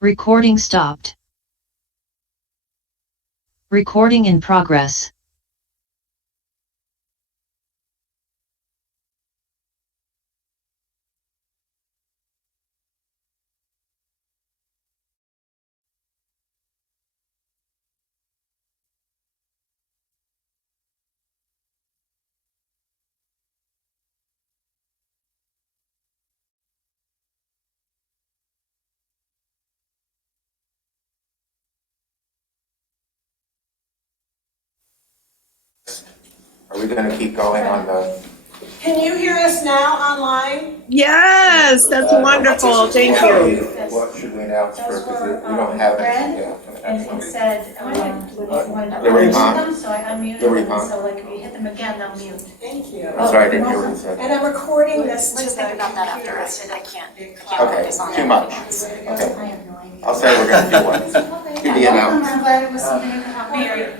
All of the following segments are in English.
Recording stopped. Recording in progress. Are we going to keep going on the? Can you hear us now online? Yes, that's wonderful. Thank you. What should we announce for, because we don't have it. And it said, The recon. so I unmuted The them, recon. so like if you hit them again, they'll mute. Thank you. I'm sorry, I didn't hear what you said. And I'm recording this to Let's the think about that after. computer. I said I can't. Okay, too much. I Okay, have no idea. I'll say we're going to do one. Do the announce. I'm glad it was something you could help me. Mary.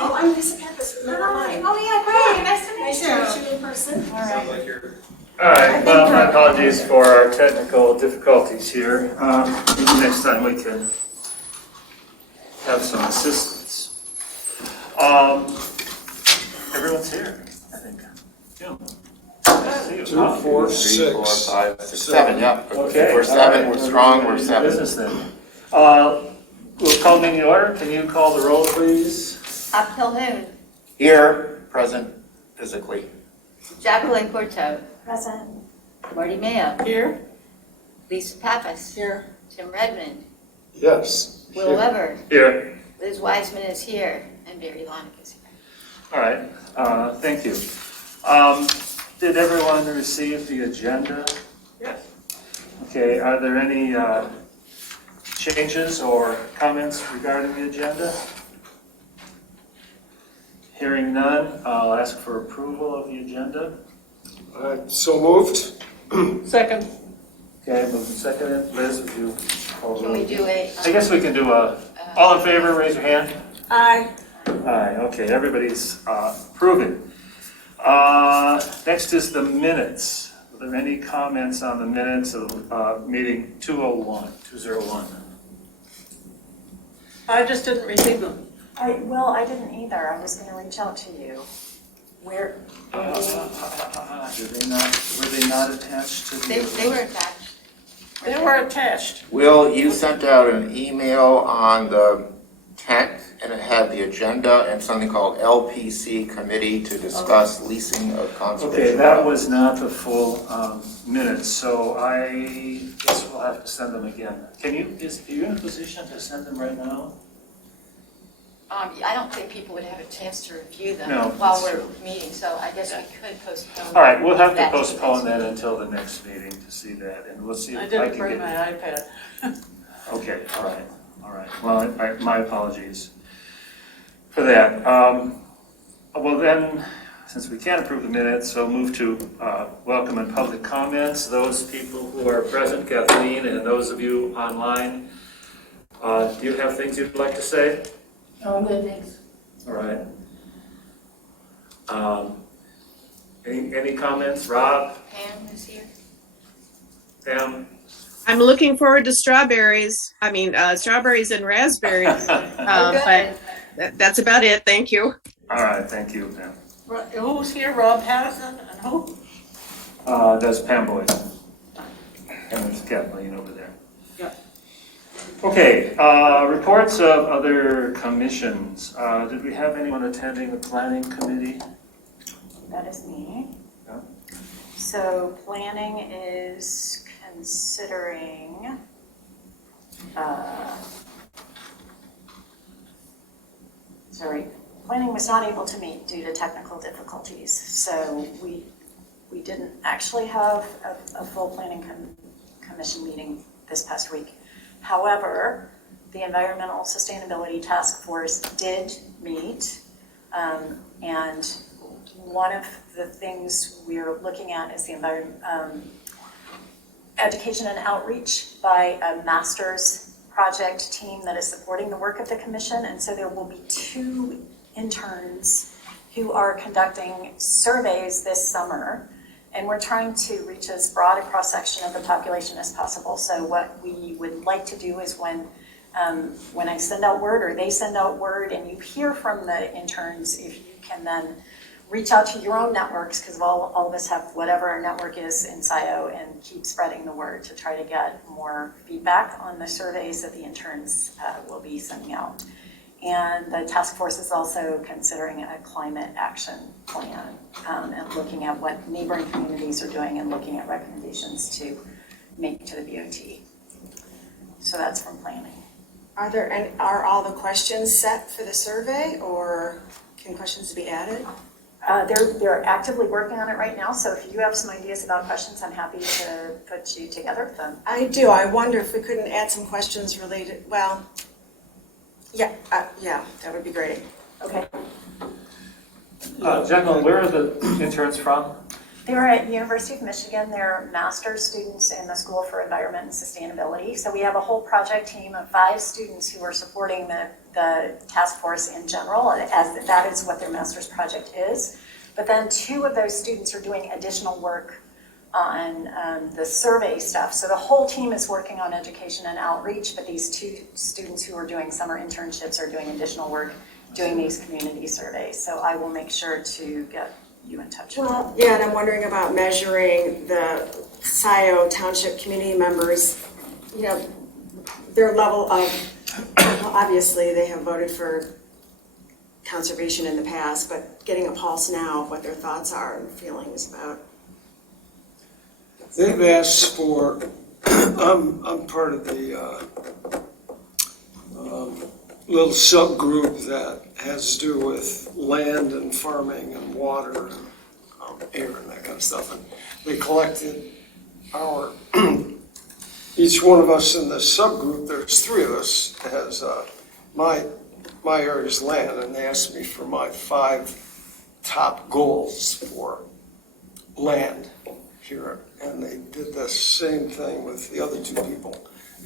Oh, I'm Lisa Pappas from Renewal. Oh, yeah, great. Nice to meet Nice you. to meet you in person. All right. All right, well, my apologies for our technical difficulties here. Maybe next time we can have some assistance. Everyone's here, I think. Jim. Nice to see you. 2, 4, 3, 4, 5, 6, 7. Yeah. Okay. We're 7. We're strong. We're 7. Business then. We'll call meeting order. Can you call the roll, please? Uphill Hoon, Here, present physically. Jacqueline Corto, Present. Marty Mayo, Here. Lisa Pappas, Here. Tim Redmond, Yes. Will Weber, Here. Liz Wiseman is here, and Barry Lonick is here. All right, thank you. Did everyone receive the agenda? Yes. Okay, are there any changes or comments regarding the agenda? Hearing none, I'll ask for approval of the agenda. So moved. Second. Okay, moved and seconded. Liz, would you call the Can we roll? do a? I guess we can do all in favor, raise your hand. Aye. Aye, okay, everybody's approving. Next is the minutes. Are there any comments on the minutes of meeting 201? I just didn't receive them. I didn't either. I was going to reach out to you. Where? Were they not attached to the? They were attached. They were attached. Will, you sent out an email on the 10th, and it had the agenda and something called LPC Committee to discuss leasing of conservation. Okay, that was not the full minutes, so I guess we'll have to send them again. Are you in a position to send them right now? I don't think people would have a chance to review them No, while that's we're true. meeting, so I guess we could postpone. All right, we'll have to that the postpone next that until the next meeting to see that, and we'll see if I I can didn't get. bring my iPad. Okay, all right. Well, my apologies for that. Well then, since we can't approve the minutes, so move to welcome and public comments. Those people who are present, Kathleen, and those of you online, do you have things you'd like to say? Oh, good, thanks. All right. Any comments? Rob, Pam is here. Pam? I'm looking forward to strawberries. Strawberries and raspberries. But that's about it. Thank you. All right, thank you, Pam. Who's here? Rob Patterson and who? That's Pam Boyd. And there's Kathleen over there. Yep. Okay, reports of other commissions. Did we have anyone attending the planning committee? That is me. Yeah. So planning is considering planning was not able to meet due to technical difficulties. So we didn't actually have a full planning commission meeting this past week. However, the Environmental Sustainability Task Force did meet, and one of the things we're looking at is the education and outreach by a master's project team that is supporting the work of the commission. And so there will be 2 interns who are conducting surveys this summer And we're trying to reach as broad a cross-section of the population as possible. So what we would like to do is when I send out word or they send out word and you hear from the interns, if you can then reach out to your own networks, because all of us have whatever our network is in Scio, and keep spreading the word to try to get more feedback on the surveys that the interns will be sending out. And the task force is also considering a climate action plan and looking at what neighboring communities are doing and looking at recommendations to make to the BOT. So that's from planning. Are all the questions set for the survey, or can questions be added? They're actively working on it right now, so if you have some ideas about questions, I'm happy to put you together with them. I do. I wonder if we couldn't add some questions related, well, yeah, that would be great. Okay. Jacqueline, where are the interns from? They're at University of Michigan. They're master's students in the School for Environment and Sustainability. So we have a whole project team of 5 students who are supporting the task force in general, as that is what their master's project is. But then 2 of those students are doing additional work on the survey stuff. So the whole team is working on education and outreach, but these 2 students who are doing summer internships are doing additional work doing these community surveys. So I will make sure to get you in touch with them. Well, yeah, and I'm wondering about measuring the Scio Township community members, their level of, well, obviously they have voted for conservation in the past, but getting a pulse now of what their thoughts are and feelings about. They've asked for, I'm part of the little subgroup that has to do with land and farming and water and air and that kind of stuff. And they collected each one of us in this subgroup, there's 3 of us, has my area's land, and they asked me for my 5 top goals for land here. And they did the same thing with the other 2 people.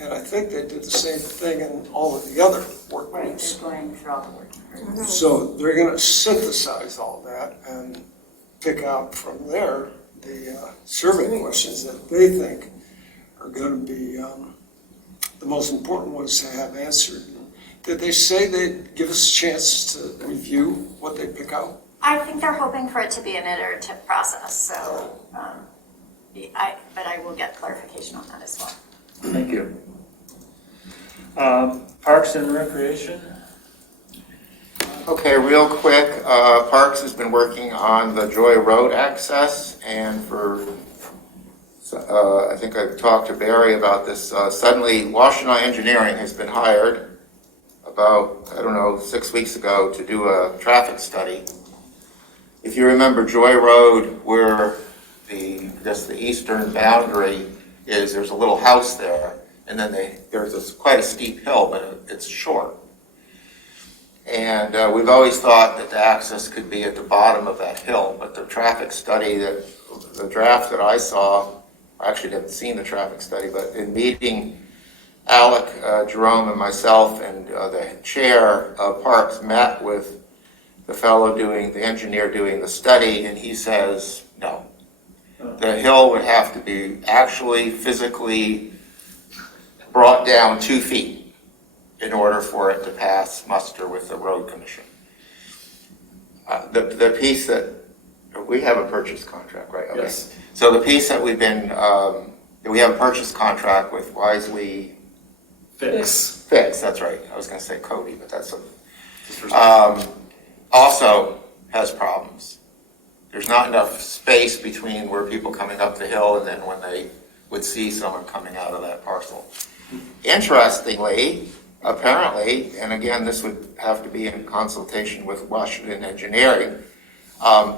And I think they did the same thing in all of the other work Right, groups. they're going through all the working groups. So they're going to synthesize all that and pick out from there the survey questions that they think are going to be the most important ones to have answered. Did they say they'd give us a chance to review what they pick out? I think they're hoping for it to be an iterative process, so, but I will get clarification on that as well. Thank you. Parks and Recreation? Okay, real quick, Parks has been working on the Joy Road access, and I think I've talked to Barry about this, suddenly Washington Engineering has been hired about, 6 weeks ago to do a traffic study. If you remember Joy Road, where the eastern boundary is, there's a little house there, and then there's quite a steep hill, but it's short. And we've always thought that the access could be at the bottom of that hill, but the traffic study, the draft that I saw, I actually haven't seen the traffic study, but in meeting Alec, Jerome, and myself, and the chair of Parks met with the engineer doing the study, and he says, no. The hill would have to be actually physically brought down 2 feet in order for it to pass muster with the road commission. The piece that, we have a purchase contract, right? Okay. Yes. So the piece that we have a purchase contract with Wisely Fix. that's right. I was going to say Cody, but that's also has problems. There's not enough space between where people coming up the hill and then when they would see someone coming out of that parcel. Interestingly, apparently, and again, this would have to be in consultation with Washington Engineering,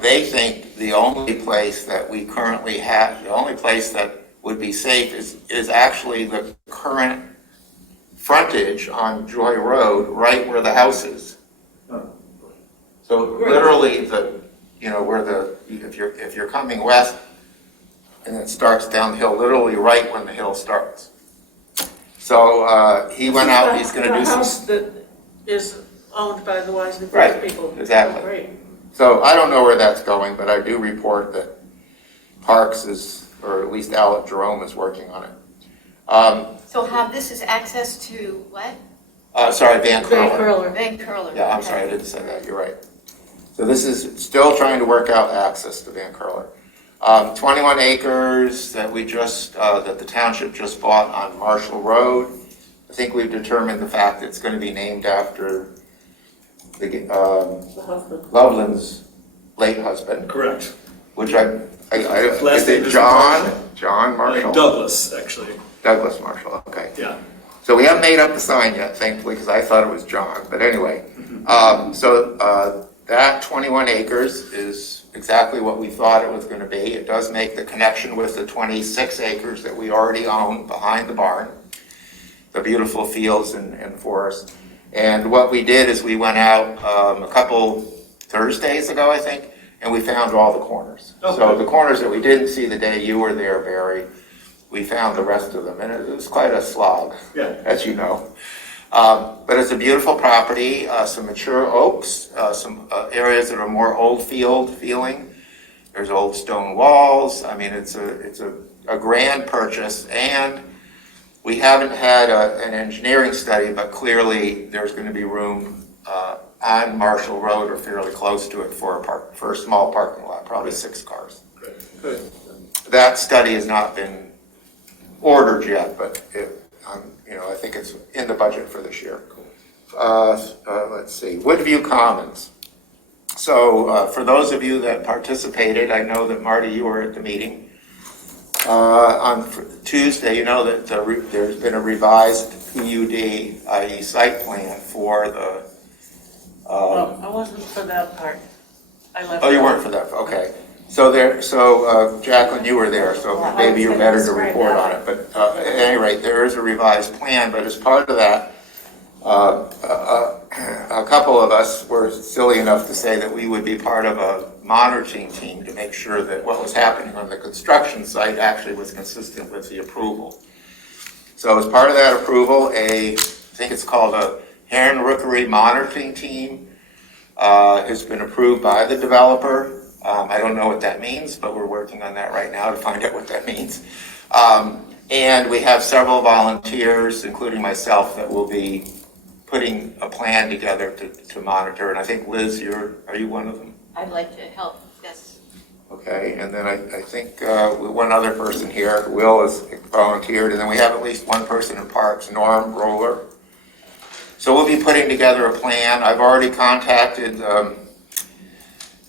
they think the only place that we currently have, the only place that would be safe is actually the current frontage on Joy Road, right where the house is. So literally if you're coming west and it starts down the hill, literally right when the hill starts. So he went out, he's going to do some. The house that is owned by the Wisely Right, people. exactly. Great. So I don't know where that's going, but I do report that Parks is, or at least Alec Jerome is working on it. So this is access to what? Sorry, Van Van Curler. Curler. Van Curler. Yeah, I'm sorry, I didn't say that, you're right. So this is still trying to work out access to Van Curler. 21 acres that we just, that the township just bought on Marshall Road. I think we've determined the fact that it's going to be named after the husband. Loveland's late husband, Correct. which is Last name it is John? Marshall. John Marshall? Douglas, actually. Douglas Marshall, okay. Yeah. So we haven't made up the sign yet, thankfully, because I thought it was John, but anyway. That 21 acres is exactly what we thought it was going to be. It does make the connection with the 26 acres that we already own behind the barn, the beautiful fields and forest. And what we did is we went out a couple Thursdays ago, I think, and we found all the corners. Okay. So the corners that we didn't see the day you were there, Barry, we found the rest of them, and it was quite a slog, Yeah. as you know. But it's a beautiful property, some mature oaks, some areas that are more old field feeling. There's old stone walls. I mean, it's a grand purchase, and we haven't had an engineering study, but clearly there's going to be room on Marshall Road or fairly close to it for a small parking lot, probably 6 cars. Good. That study has not been ordered yet, but I think it's in the budget for this year. Let's see, Woodview Commons. So for those of you that participated, I know that Marty, you were at the meeting. On Tuesday, you know that there's been a revised PUD, i.e. site plan for the... I wasn't for that part. I left. Oh, you weren't for that, okay. So Jacqueline, you were there, so maybe you're better to report on it. But at any rate, there is a revised plan, but as part of that, a couple of us were silly enough to say that we would be part of a monitoring team to make sure that what was happening on the construction site actually was consistent with the approval. So as part of that approval, I think it's called a Heron Rookery monitoring team, has been approved by the developer. I don't know what that means, but we're working on that right now to find out what that means. And we have several volunteers, including myself, that will be putting a plan together to monitor. And I think, Liz, are you one of them? I'd like to help, yes. Okay, and then I think one other person here, Will, has volunteered, and then we have at least one person in Parks, Norm Roller. So we'll be putting together a plan. I've already contacted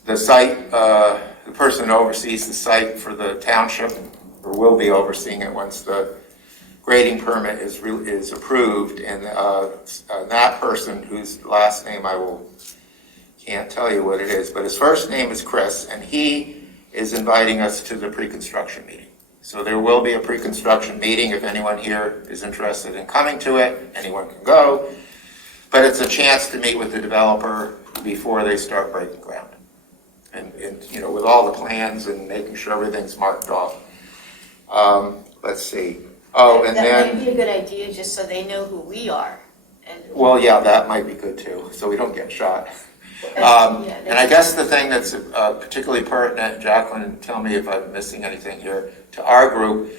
the site, the person who oversees the site for the township, or will be overseeing it once the grading permit is approved, and that person, whose last name can't tell you what it is, but his first name is Chris, and he is inviting us to the pre-construction meeting. So there will be a pre-construction meeting. If anyone here is interested in coming to it, anyone can go, but it's a chance to meet with the developer before they start breaking ground. And with all the plans and making sure everything's marked off. Let's see. Oh, and That might then, be a good idea, just so they know who we are. well, yeah, that might be good too, so we don't get shot. And I guess the thing that's particularly pertinent, Jacqueline, tell me if I'm missing anything here, to our group,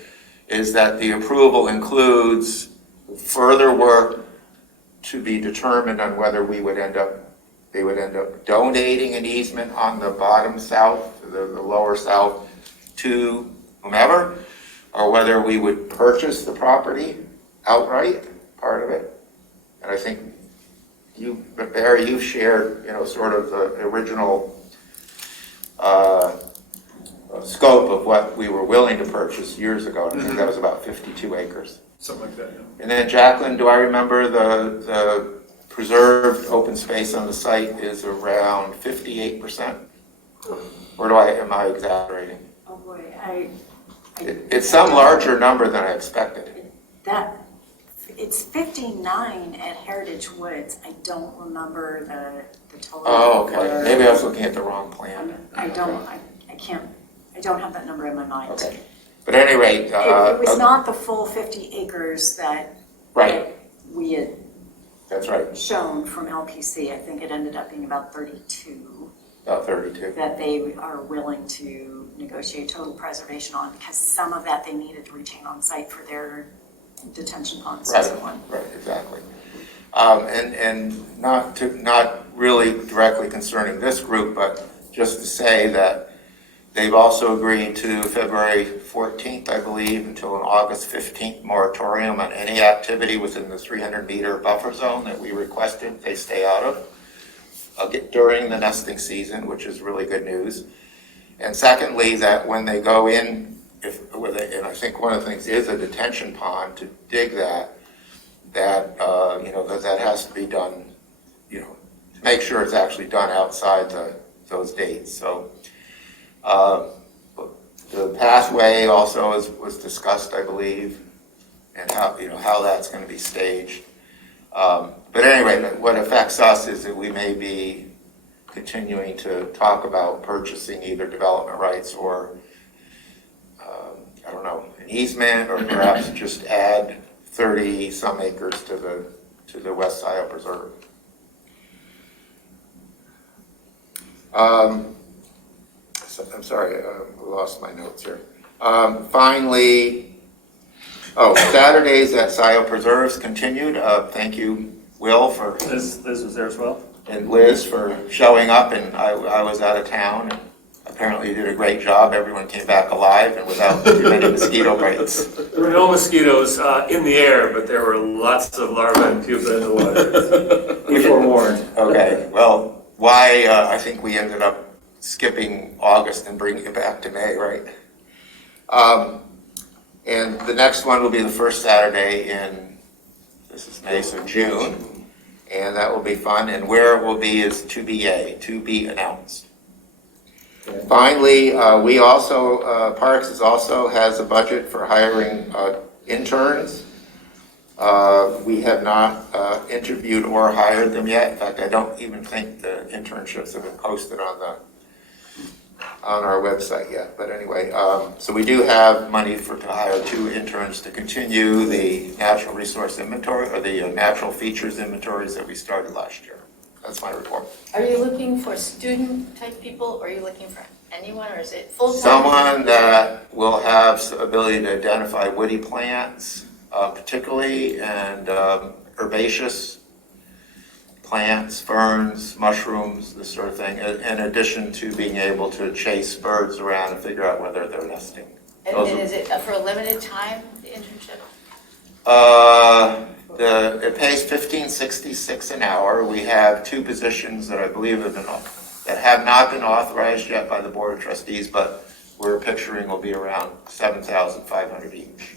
is that the approval includes further work to be determined on whether they would end up donating an easement on the bottom south, the lower south, to whomever, or whether we would purchase the property outright, part of it. And I think Barry, you shared, sort of the original scope of what we were willing to purchase years ago. I think that was about 52 acres. Something like that, yeah. And then Jacqueline, do I remember the preserved open space on the site is around 58%? Or am I exaggerating? Oh, boy, It's some larger number than I expected. it's 59 at Heritage Woods. I don't remember the total. Oh, okay. Maybe I was looking at the wrong plan. I don't have that number in my mind. Okay. But at any rate. It was not the full 50 acres that we had That's right. shown from LPC. I think it ended up being about 32. About 32. that they are willing to negotiate total preservation on, because some of that they needed to retain on site for their detention pond season one. Right, exactly. And not really directly concerning this group, but just to say that they've also agreed to February 14th, I believe, until an August 15th moratorium on any activity within the 300-meter buffer zone that we requested they stay out of during the nesting season, which is really good news. And secondly, that when they go in, and I think one of the things is a detention pond, to dig that has to be done, to make sure it's actually done outside those dates. So the pathway also was discussed, I believe, and how that's going to be staged. But anyway, what affects us is that we may be continuing to talk about purchasing either development rights or, I don't know, an easement, or perhaps just add 30 some acres to the West Scio Preserve. I'm sorry, I lost my notes here. Finally, Saturdays at Scio Preserves continued. Thank you, Will, for Liz was there as well? and Liz for showing up, and I was out of town, and apparently you did a great job. Everyone came back alive and without too many mosquito bites. There were no mosquitoes in the air, but there were lots of larvae and pupa in the water. Be forewarned. Okay, well, why, I think we ended up skipping August and bringing it back to May, right? And the next one will be the first Saturday this is May, so June, and that will be fun. And where it will be is to be announced. Okay. Finally, we also, Parks has a budget for hiring interns. We have not interviewed or hired them yet. In fact, I don't even think the internships have been posted on our website yet. But anyway, so we do have money to hire 2 interns to continue the natural resource inventory, or the natural features inventories that we started last year. That's my report. Are you looking for student-type people, or are you looking for anyone, or is it full-time? Someone that will have ability to identify woody plants, particularly, and herbaceous plants, ferns, mushrooms, this sort of thing, in addition to being able to chase birds around and figure out whether they're nesting. And is it for a limited time, the internship? It pays $15.66 an hour. We have 2 positions that I believe have not been authorized yet by the Board of Trustees, but we're picturing will be around $7,500 each.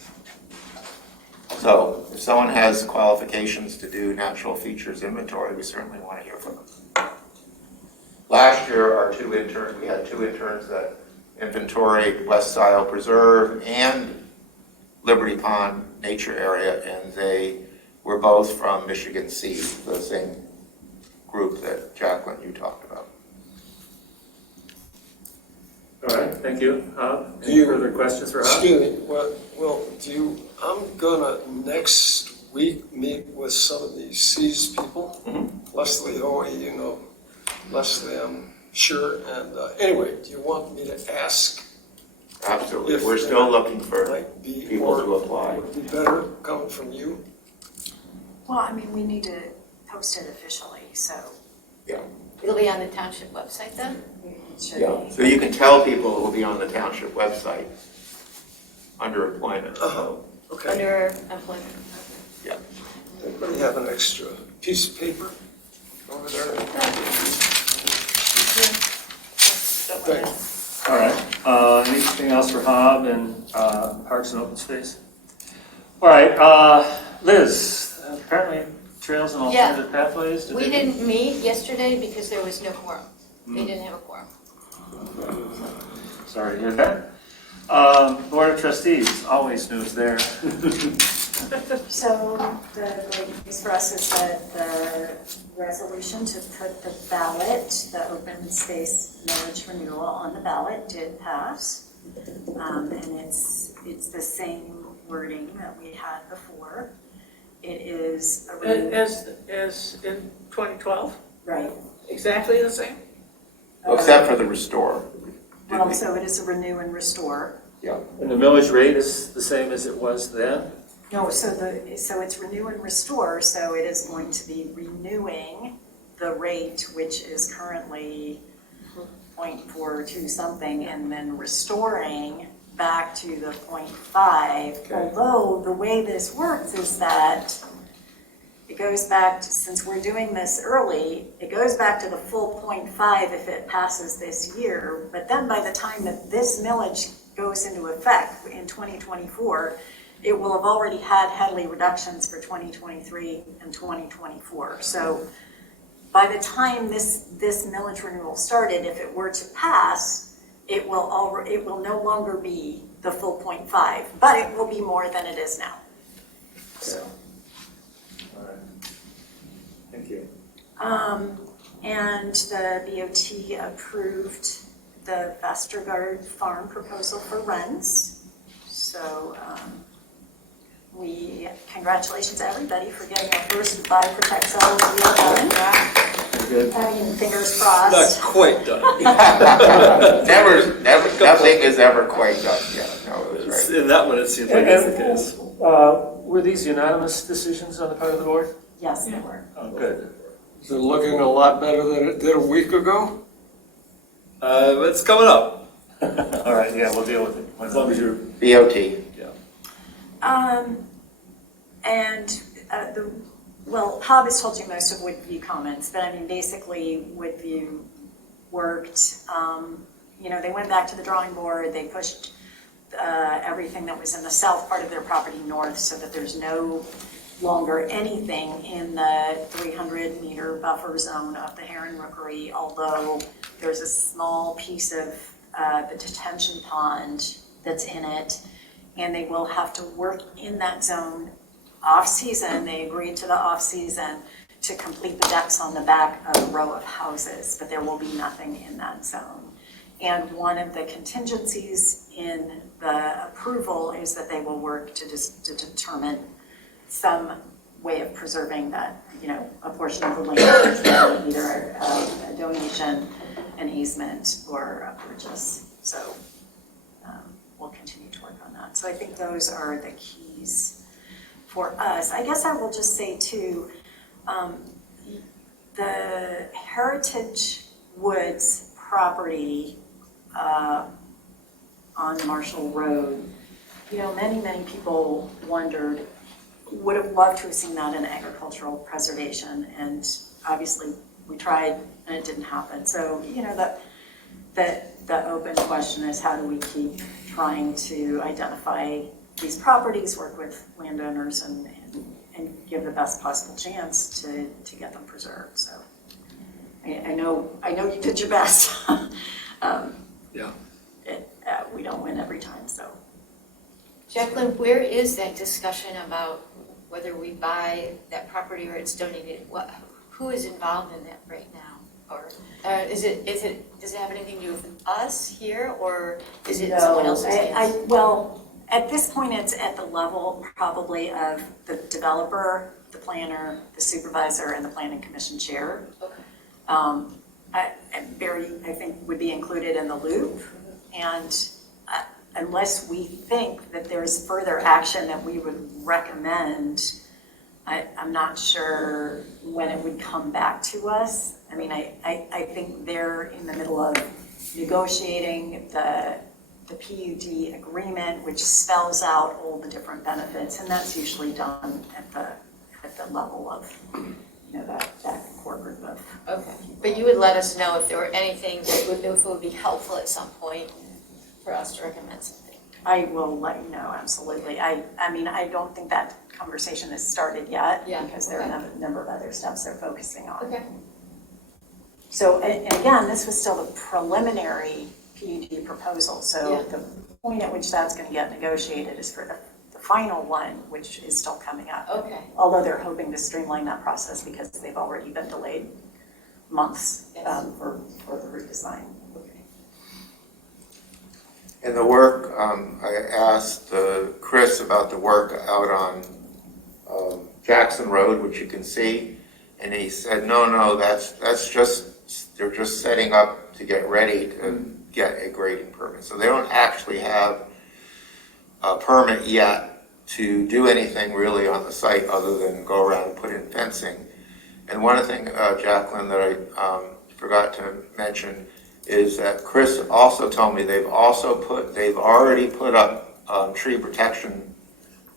So if someone has qualifications to do natural features inventory, we certainly want to hear from them. Last year, we had 2 interns that inventoried West Scio Preserve and Liberty Pond Nature Area, and they were both from Michigan Sea, the same group that Jacqueline, you talked about. All right, thank you. Any further questions for Hob? Excuse me, well, I'm gonna next week meet with some of these SEAS people. Mm-hmm. Leslie Hoey, Leslie, I'm sure, and anyway, do you want me to ask? Absolutely, If we're still looking for might be, people or to apply. would it be better coming from you? Well, I mean, we need to post it officially, so Yeah. It'll be on the township website then? it should Yeah, be. so you can tell people it will be on the township website under employment. Okay. Under employment? Yeah. Anybody have an extra piece of paper over there? Thank you. All right, anything else for Hob and Parks and Open Space? All right, Liz, apparently trails and Yeah. alternative pathways? We didn't meet yesterday because there was no quorum. They didn't have a quorum. Sorry to hear that. Board of Trustees, always news there. So the great news for us is that the resolution to put the ballot, the open space village renewal on the ballot did pass. And it's the same wording that we had before. It is a As in 2012, right. exactly the same? Except for the restore. Did Well, we? so it is a renew and restore. Yeah. And the millage rate is the same as it was then? No, so it's renew and restore, so it is going to be renewing the rate, which is currently 0.42 something, and then restoring back to the 0.5. Okay. Although the way this works is that it goes back to, since we're doing this early, it goes back to the full 0.5 if it passes this year. But then by the time that this millage goes into effect in 2024, it will have already had Headley reductions for 2023 and 2024. So by the time this millage renewal started, if it were to pass, it will no longer be the full 0.5, but it will be more than it is now. So. All right. Thank you. And the BOT approved the Vestergaard Farm proposal for rents. So congratulations to everybody for getting our first buy, protect, sell deal done. Good. I mean, fingers Not crossed. quite done. Never, nothing is ever quite done yet. No, it was right. In that one, it seems like it's the case. Were these unanimous decisions on the part of the board? Yes, they were. Oh, good. Is it looking a lot better than it did a week ago? It's coming up, All right, yeah, we'll deal with it. as long as you're, BOT. Hob has told you most of Woodview Commons, but I mean, basically Woodview worked, they went back to the drawing board, they pushed everything that was in the south part of their property north so that there's no longer anything in the 300-meter buffer zone of the Heron Rookery, although there's a small piece of the detention pond that's in it, and they will have to work in that zone off-season. They agreed to the off-season to complete the decks on the back of a row of houses, but there will be nothing in that zone. And one of the contingencies in the approval is that they will work to determine some way of preserving that, a portion of the land, either a donation, an easement, or a purchase. So we'll continue to work on that. So I think those are the keys for us. I guess I will just say too, the Heritage Woods property on Marshall Road, many people wondered, would have loved to have seen that in agricultural preservation, and obviously we tried and it didn't happen. So, the open question is, how do we keep trying to identify these properties, work with landowners, and give the best possible chance to get them preserved. So I know you did your best. yeah. We don't win every time, so. Jacqueline, where is that discussion about whether we buy that property or it's donated? Who is involved in that right now? Or does it have anything to do with us here, or is it someone else's hands? Well, at this point, it's at the level probably of the developer, the planner, the supervisor, and the planning commission chair. Okay. Barry, I think, would be included in the loop, and unless we think that there's further action that we would recommend, I'm not sure when it would come back to us. I mean, I think they're in the middle of negotiating the PUD agreement, which spells out all the different benefits, and that's usually done at the level of, that core group of. Okay, but you would let us know if there were anything that if it would be helpful at some point for us to recommend something. I will let you know, absolutely. I mean, I don't think that conversation has started yet, because there are a number of other steps they're focusing on. Okay. So, and again, this was still the preliminary PUD proposal, so the point at which that's going to get negotiated is for the final one, which is still coming up. Okay. Although they're hoping to streamline that process because they've already been delayed months for the redesign. And the work, I asked Chris about the work out on Jackson Road, which you can see, and he said, no, that's just They're just setting up to get ready to get a grading permit. So they don't actually have a permit yet to do anything really on the site other than go around and put in fencing. And one thing, Jacqueline, that I forgot to mention is that Chris also told me they've already put up tree protection,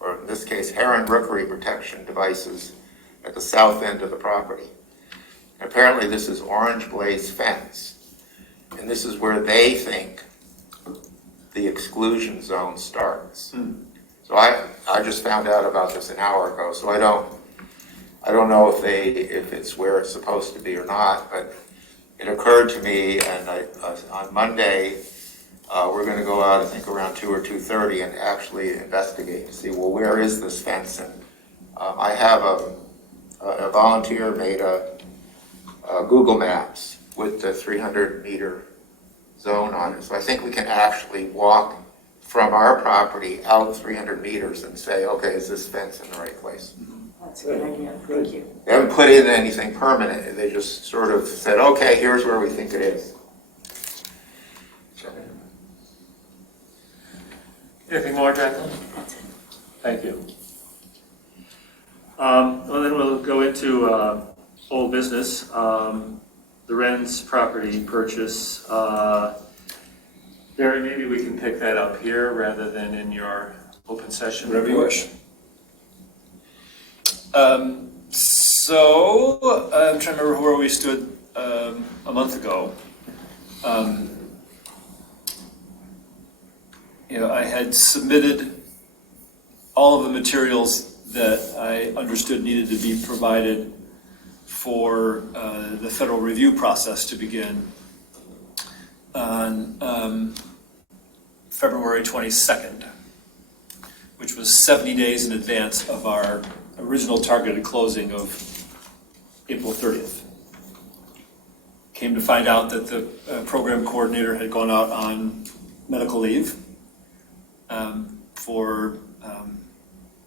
or in this case, heron rookery protection devices at the south end of the property. Apparently this is orange blaze fence, and this is where they think the exclusion zone starts. So I just found out about this an hour ago, so I don't know if it's where it's supposed to be or not, but it occurred to me, and on Monday, we're going to go out, I think, around 2 or 2:30 and actually investigate to see, well, where is this fence? And I have a volunteer made a Google Maps with the 300-meter zone on it. So I think we can actually walk from our property out 300 meters and say, okay, is this fence in the right place? That's a good idea, thank you. They haven't put in anything permanent. They just sort of said, okay, here's where we think it is. Anything more, Jacqueline? That's it. Thank you. Well, then we'll go into old business. The Wren's property purchase. Barry, maybe we can pick that up here rather than in your open session. Whatever you wish. So, I'm trying to remember where we stood a month ago. I had submitted all of the materials that I understood needed to be provided for the federal review process to begin on February 22nd, which was 70 days in advance of our original targeted closing of April 30th. Came to find out that the program coordinator had gone out on medical leave for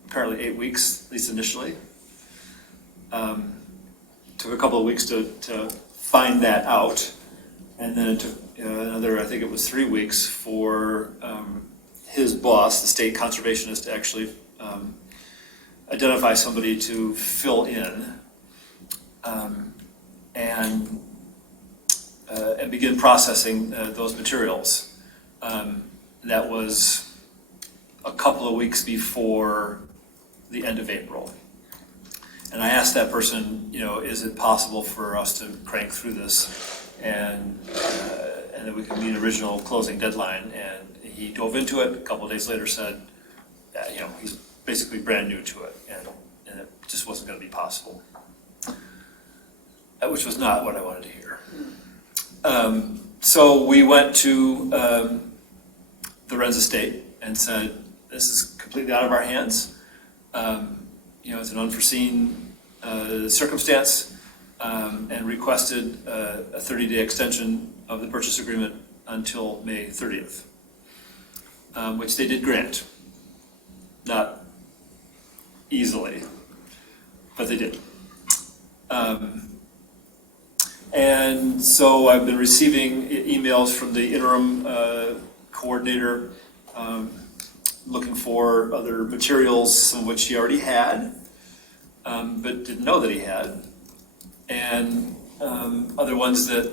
apparently 8 weeks, at least initially. Took a couple of weeks to find that out, and then it took another, I think it was 3 weeks for his boss, the state conservationist, to actually identify somebody to fill in and begin processing those materials. That was a couple of weeks before the end of April. And I asked that person, is it possible for us to crank through this and that we could meet an original closing deadline? And he dove into it. A couple of days later said, he's basically brand new to it, and it just wasn't going to be possible, which was not what I wanted to hear. So we went to the Wren's estate and said, this is completely out of our hands. It's an unforeseen circumstance, and requested a 30-day extension of the purchase agreement until May 30th, which they did grant. Not easily, but they did. And so I've been receiving emails from the interim coordinator looking for other materials, some of which he already had, but didn't know that he had, and other ones that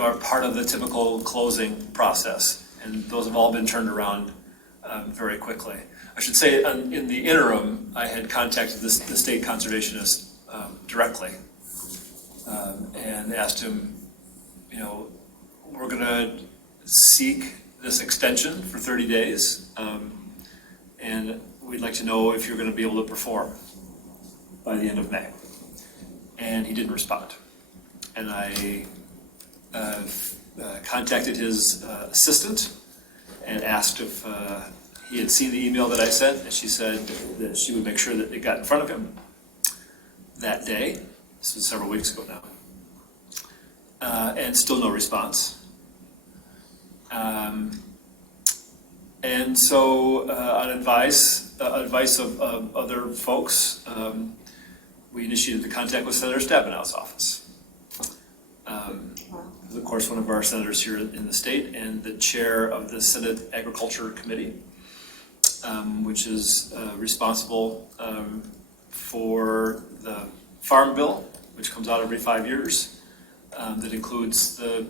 are part of the typical closing process, and those have all been turned around very quickly. I should say, in the interim, I had contacted the state conservationist directly and asked him, we're going to seek this extension for 30 days, and we'd like to know if you're going to be able to perform by the end of May. And he didn't respond. And I contacted his assistant and asked if he had seen the email that I sent, and she said that she would make sure that it got in front of him that day. This was several weeks ago now. And still no response. And so on advice of other folks, we initiated the contact with Senator Stabenow's office. is of course one of our senators here in the state and the chair of the Senate Agriculture Committee, which is responsible for the Farm Bill, which comes out every 5 years, that includes the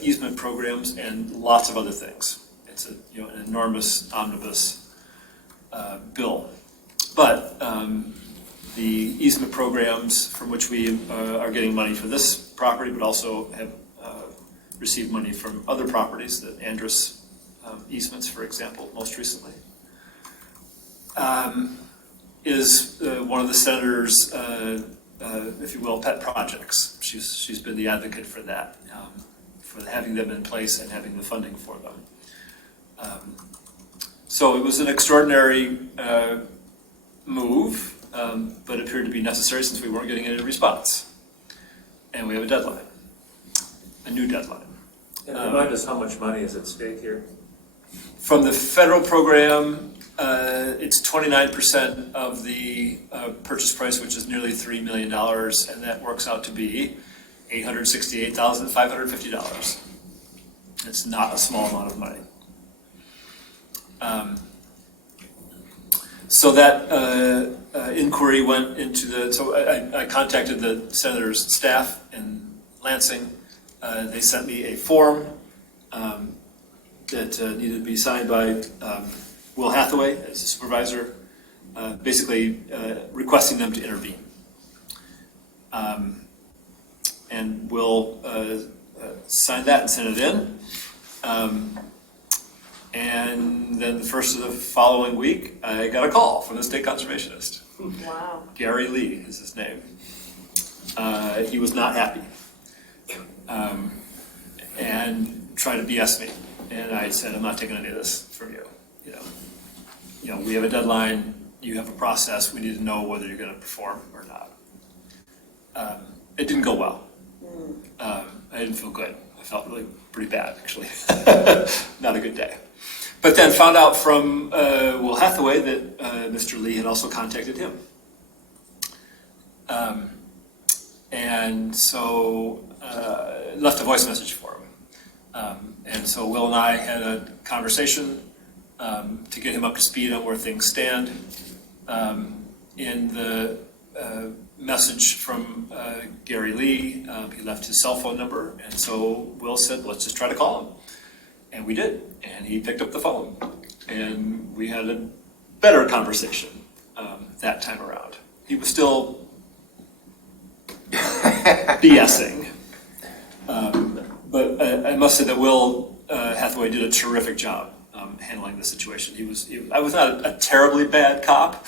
easement programs and lots of other things. It's an enormous omnibus bill. But the easement programs from which we are getting money for this property, but also have received money from other properties, the Andrus easements, for example, most recently, is one of the senator's, if you will, pet projects. She's been the advocate for that, for having them in place and having the funding for them. So it was an extraordinary move, but appeared to be necessary since we weren't getting any response. And we have a deadline, a new deadline. And remind us how much money is at stake here? From the federal program, it's 29% of the purchase price, which is nearly $3 million, and that works out to be $868,550. It's not a small amount of money. So that inquiry went into so I contacted the senator's staff in Lansing. They sent me a form that needed to be signed by Will Hathaway as a supervisor, basically requesting them to intervene. And Will signed that and sent it in. And then the first of the following week, I got a call from the state conservationist. Wow. Gary Lee is his name. He was not happy and tried to BS me. And I said, I'm not taking any of this from you. You know, we have a deadline. You have a process. We need to know whether you're going to perform or not. It didn't go well. I didn't feel good. I felt really pretty bad, actually. Not a good day. But then found out from Will Hathaway that Mr. Lee had also contacted him. And so left a voice message for him. And so Will and I had a conversation to get him up to speed on where things stand. In the message from Gary Lee, he left his cell phone number, and so Will said, let's just try to call him. And we did, and he picked up the phone, and we had a better conversation that time around. He was still BSing, but I must say that Will Hathaway did a terrific job handling the situation. I was not a terribly bad cop,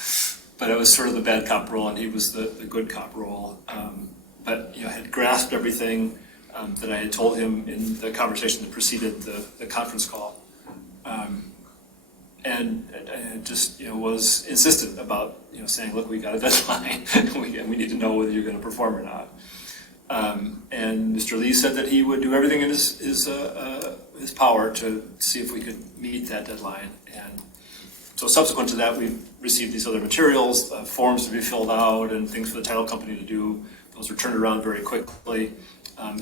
but it was sort of the bad cop role, and he was the good cop role. But had grasped everything that I had told him in the conversation that preceded the conference call, and just was insistent about saying, look, we got a deadline, we need to know whether you're going to perform or not. And Mr. Lee said that he would do everything in his power to see if we could meet that deadline. And so subsequent to that, we've received these other materials, forms to be filled out, and things for the title company to do. Those were turned around very quickly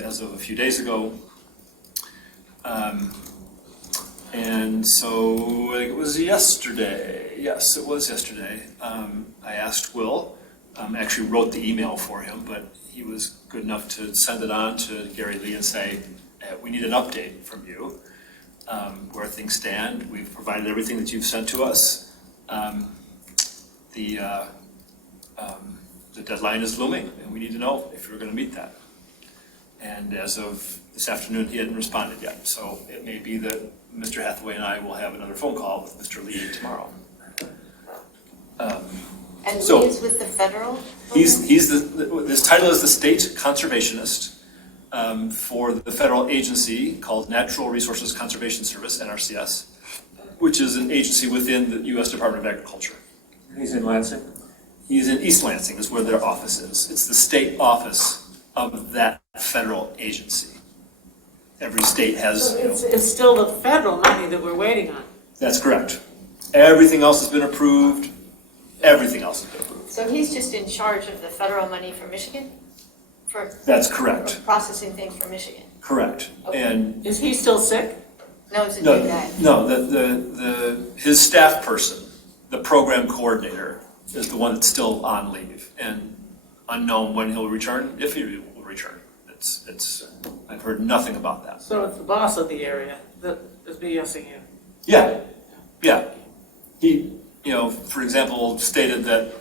as of a few days ago. And so it was yesterday. Yes, it was yesterday. I asked Will, actually wrote the email for him, but he was good enough to send it on to Gary Lee and say, we need an update from you, where things stand. We've provided everything that you've sent to us. The deadline is looming, and we need to know if you're going to meet that. And as of this afternoon, he hadn't responded yet. So it may be that Mr. Hathaway and I will have another phone call with Mr. Lee tomorrow. And So- Lee is with the federal? His title is the State Conservationist for the federal agency called Natural Resources Conservation Service, NRCS, which is an agency within the U.S. Department of Agriculture. He's in Lansing? He's in East Lansing is where their office is. It's the state office of that federal agency. Every state has, It's still the federal money that we're waiting on. that's correct. Everything else has been approved. Everything else has been approved. So he's just in charge of the federal money for Michigan? For That's correct. processing things for Michigan? Correct. And Is he still sick? No, it's a new guy. his staff person, the program coordinator, is the one that's still on leave and unknown when he'll return, if he will return. I've heard nothing about that. So it's the boss of the area that is BSing you. Yeah. He, for example, stated that,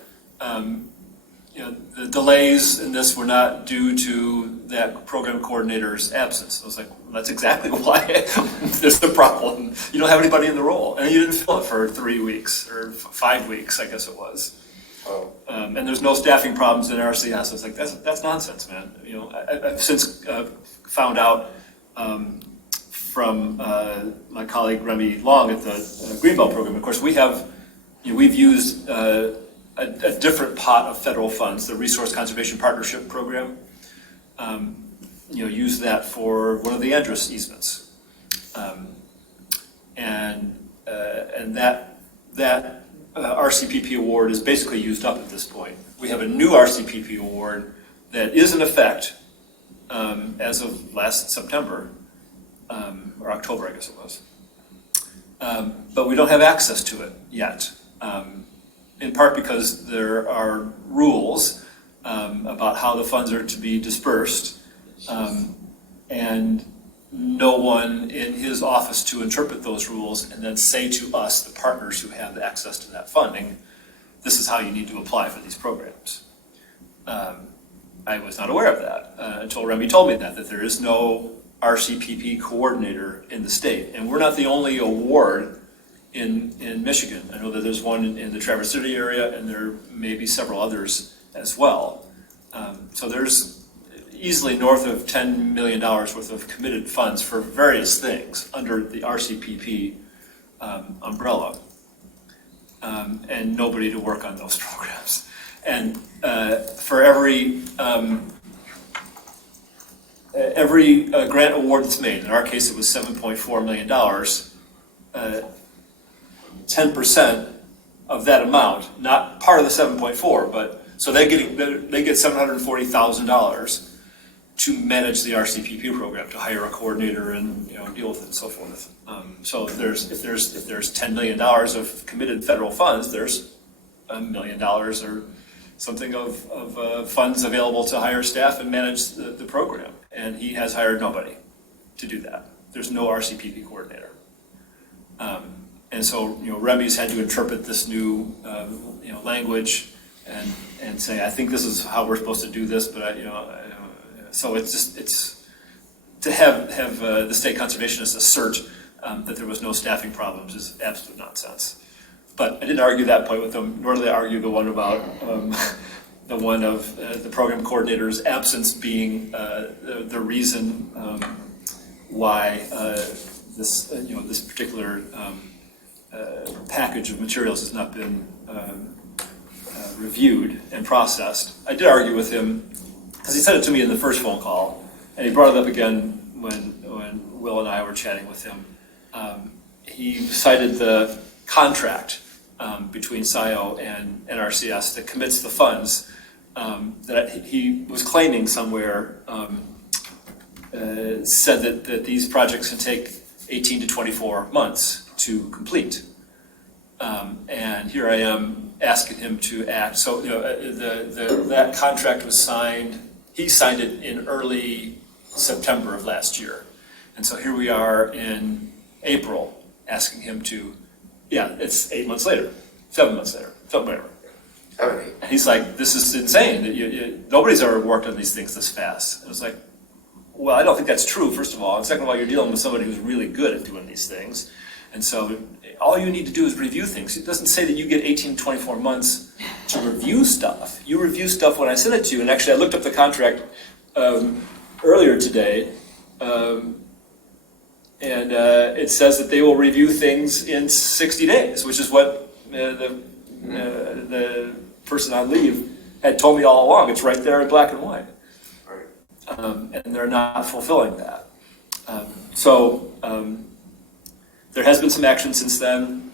the delays in this were not due to that program coordinator's absence. I was like, well, that's exactly why there's the problem. You don't have anybody in the role, and you didn't fill it for 3 weeks or 5 weeks, I guess it was. Oh. And there's no staffing problems in RCS. I was like, that's nonsense, man. I've since found out from my colleague Remy Long at the Greenbelt program. Of course, we've used a different pot of federal funds, the Resource Conservation Partnership Program. Use that for one of the Andrus easements, and that RCPP award is basically used up at this point. We have a new RCPP award that is in effect as of last September, or October, I guess it was. But we don't have access to it yet, in part because there are rules about how the funds are to be dispersed, and no one in his office to interpret those rules and then say to us, the partners who have access to that funding, this is how you need to apply for these programs. I was not aware of that until Remy told me that there is no RCPP coordinator in the state. And we're not the only award in Michigan. I know that there's one in the Traverse City area, and there may be several others as well. So there's easily north of $10 million worth of committed funds for various things under the RCPP umbrella, and nobody to work on those programs. And for every grant award that's made, in our case it was $7.4 million, 10% of that amount, not part of the 7.4, but so they get $740,000 to manage the RCPP program, to hire a coordinator and deal with it and so forth. So if there's $10 million of committed federal funds, there's $1 million or something of funds available to hire staff and manage the program. And he has hired nobody to do that. There's no RCPP coordinator. And so Remy's had to interpret this new language and say, I think this is how we're supposed to do this, but so it's to have the state conservationists assert that there was no staffing problems is absolute nonsense. But I didn't argue that point with them, nor did I argue the one about the one of the program coordinator's absence being the reason why this particular package of materials has not been reviewed and processed. I did argue with him because he said it to me in the first phone call, and he brought it up again when Will and I were chatting with him. He cited the contract between Scio and NRCS that commits the funds that he was claiming somewhere, said that these projects can take 18 to 24 months to complete. And here I am asking him to act. So that contract was signed. He signed it in early September of last year. And so here we are in April asking him to, it's 8 months later, 7 months later, something whatever. And he's like, this is insane. Nobody's ever worked on these things this fast. And I was like, well, I don't think that's true, first of all. And second of all, you're dealing with somebody who's really good at doing these things. And so all you need to do is review things. It doesn't say that you get 18 to 24 months to review stuff. You review stuff when I send it to you. And actually, I looked up the contract earlier today, and it says that they will review things in 60 days, which is what the person on leave had told me all along. It's right there in black and white. And they're not fulfilling that. There has been some action since then.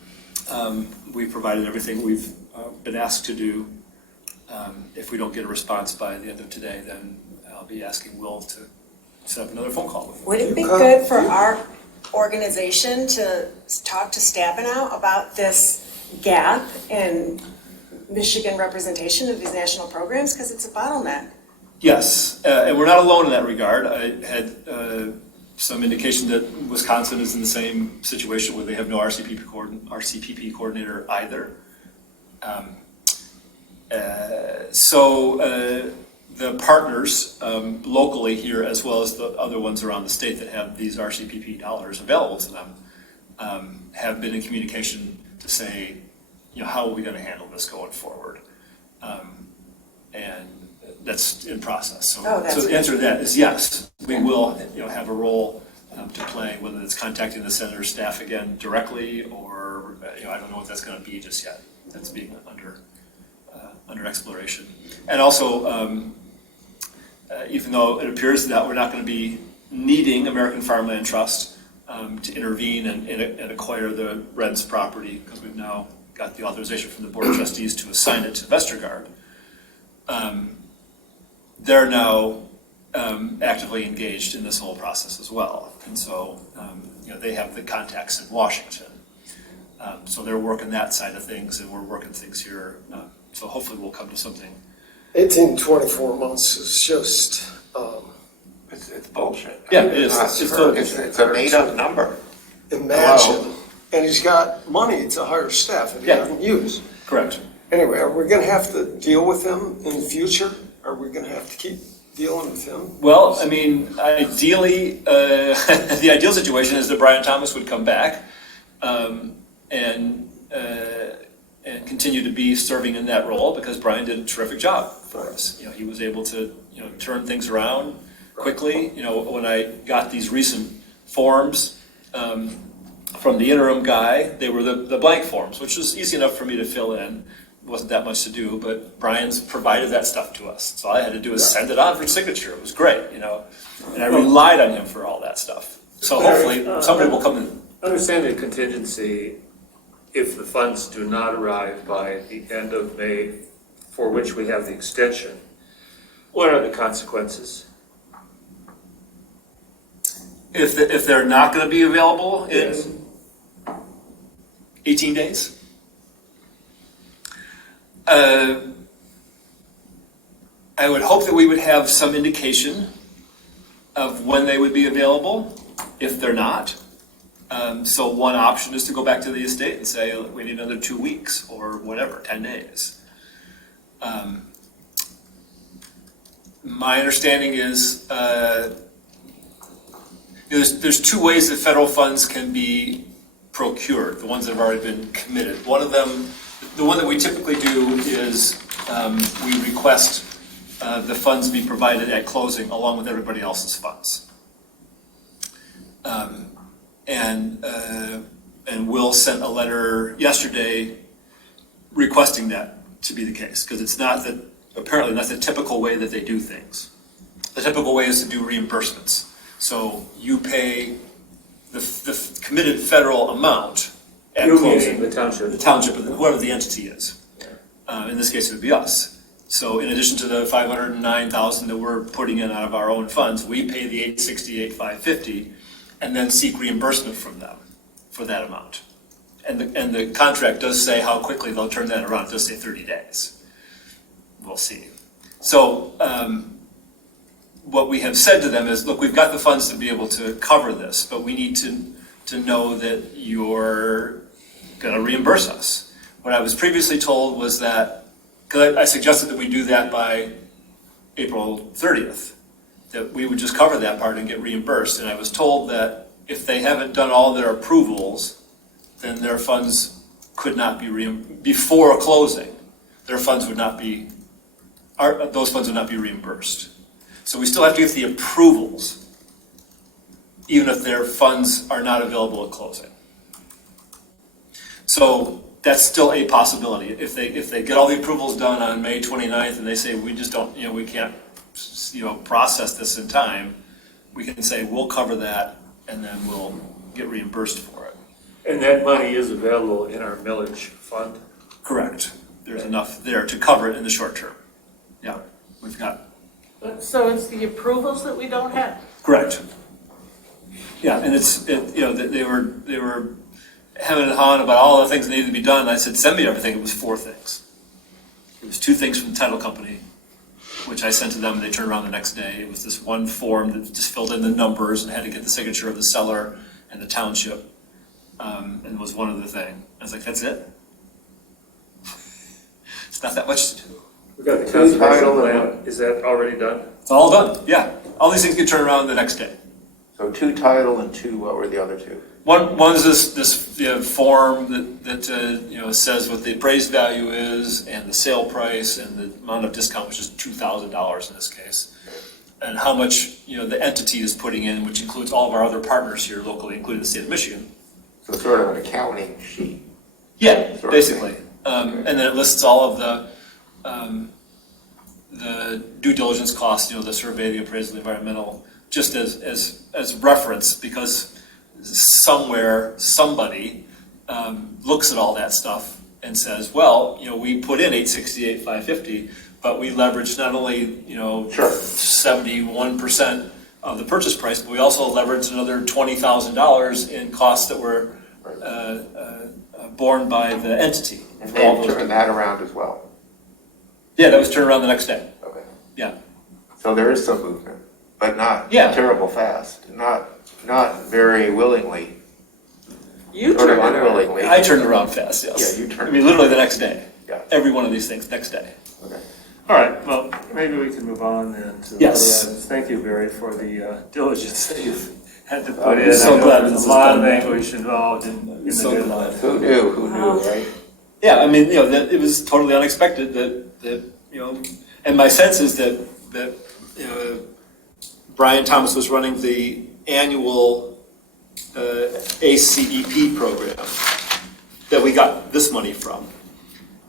We've provided everything we've been asked to do. If we don't get a response by the end of today, then I'll be asking Will to set up another phone call with them. Would it be good for our organization to talk to Stabenow about this gap in Michigan representation of these national programs? Because it's a bottleneck. Yes, and we're not alone in that regard. I had some indication that Wisconsin is in the same situation where they have no RCPP coordinator either. So the partners locally here, as well as the other ones around the state that have these RCPP dollars available to them, have been in communication to say, how are we going to handle this going forward? And that's in process. So, so the answer to that is yes, we will have a role to play, whether it's contacting the senator's staff again directly, or I don't know what that's going to be just yet. That's being under exploration. And also, even though it appears that we're not going to be needing American Farmland Trust to intervene and acquire the Red's property, because we've now got the authorization from the Board of Trustees to assign it to Vestergaard, they're now actively engaged in this whole process as well. And so, they have the contacts in Washington. So they're working that side of things, and we're working things here. So hopefully we'll come to something. 18, 24 months is just, It's bullshit. Yeah, it is. It's a made-up number. imagine. Hello? And he's got money to hire staff that he Yeah. doesn't use. Correct. Anyway, are we gonna have to deal with him in the future? Are we gonna have to keep dealing with him? Well, I mean, ideally, the ideal situation is that Brian Thomas would come back and continue to be serving in that role, because Brian did a terrific job for us. He was able to turn things around quickly. When I got these recent forms from the interim guy, they were the blank forms, which was easy enough for me to fill in. It wasn't that much to do, but Brian's provided that stuff to us. So all I had to do is send it on for signature. It was great, and I relied on him for all that stuff. So hopefully somebody will come in. Understanding contingency, if the funds do not arrive by the end of May, for which we have the extension, what are the consequences? If they're not going to be available in Yes. 18 days? I would hope that we would have some indication of when they would be available, if they're not. So one option is to go back to the estate and say, we need another 2 weeks, or whatever, 10 days. My understanding is there's two ways that federal funds can be procured, the ones that have already been committed. One of them, the one that we typically do is we request the funds be provided at closing along with everybody else's funds. And Will sent a letter yesterday requesting that to be the case, because it's apparently not the typical way that they do things. The typical way is to do reimbursements. So you pay the committed federal amount at closing. The township. The township, whoever the entity is. In this case, it would be us. So in addition to the $509,000 that we're putting in out of our own funds, we pay the $868,550 and then seek reimbursement from them for that amount. And the contract does say how quickly they'll turn that around. It does say 30 days. We'll see. So what we have said to them is, look, we've got the funds to be able to cover this, but we need to know that you're going to reimburse us. What I was previously told was that, because I suggested that we do that by April 30th, that we would just cover that part and get reimbursed. And I was told that if they haven't done all their approvals, then their funds could not be before closing. Their funds would not be, those funds would not be reimbursed. So we still have to get the approvals, even if their funds are not available at closing. So that's still a possibility. If they get all the approvals done on May 29th and they say, we just don't, we can't, process this in time, we can say, we'll cover that and then we'll get reimbursed for it. And that money is available in our millage fund? Correct. There's enough there to cover it in the short term. Yeah, we've got. So it's the approvals that we don't have? Correct. Yeah, and they were hemming and hawing about all the things that needed to be done. And I said, send me everything. It was 4 things. It was 2 things from the title company, which I sent to them, and they turned around the next day. It was this one form that just filled in the numbers and had to get the signature of the seller and the township, and was one other thing. I was like, that's it? It's not that much to do. We got the conservation plan, is that already done? It's all done, yeah. All these things get turned around the next day. So 2 title and 2, what were the other 2? One is this form that says what the appraised value is and the sale price and the amount of discount, which is $2,000 in this case, and how much the entity is putting in, which includes all of our other partners here locally, including the state of Michigan. So sort of an accounting sheet. Yeah, Sort of basically, thing. and then it lists all of the due diligence costs, the survey, the appraisal, the environmental, just as reference, because somewhere somebody looks at all that stuff and says, well, we put in 550, but we leveraged not only 71% of the purchase price, but we also leveraged another $20,000 in costs that were borne by the entity. And they turned that around as well. Yeah, that was turned around the next day. Okay. Yeah. So there is some movement, but not Yeah. terrible fast, not very willingly. You Sort of turned it around. unwillingly. I turned it around fast, yes. Yeah, you turned I mean, literally the next day. Yeah. Every one of these things, next day. Okay. All right, well, maybe we can move on then to Yes. other items. Thank you, Barry, for the diligence that you've had to put in. I'm so I know glad there's this a is lot of done. language involved in the So good glad. life. Who knew, right? Yeah, I mean, that it was totally unexpected that and my sense is that Brian Thomas was running the annual ACEP program that we got this money from.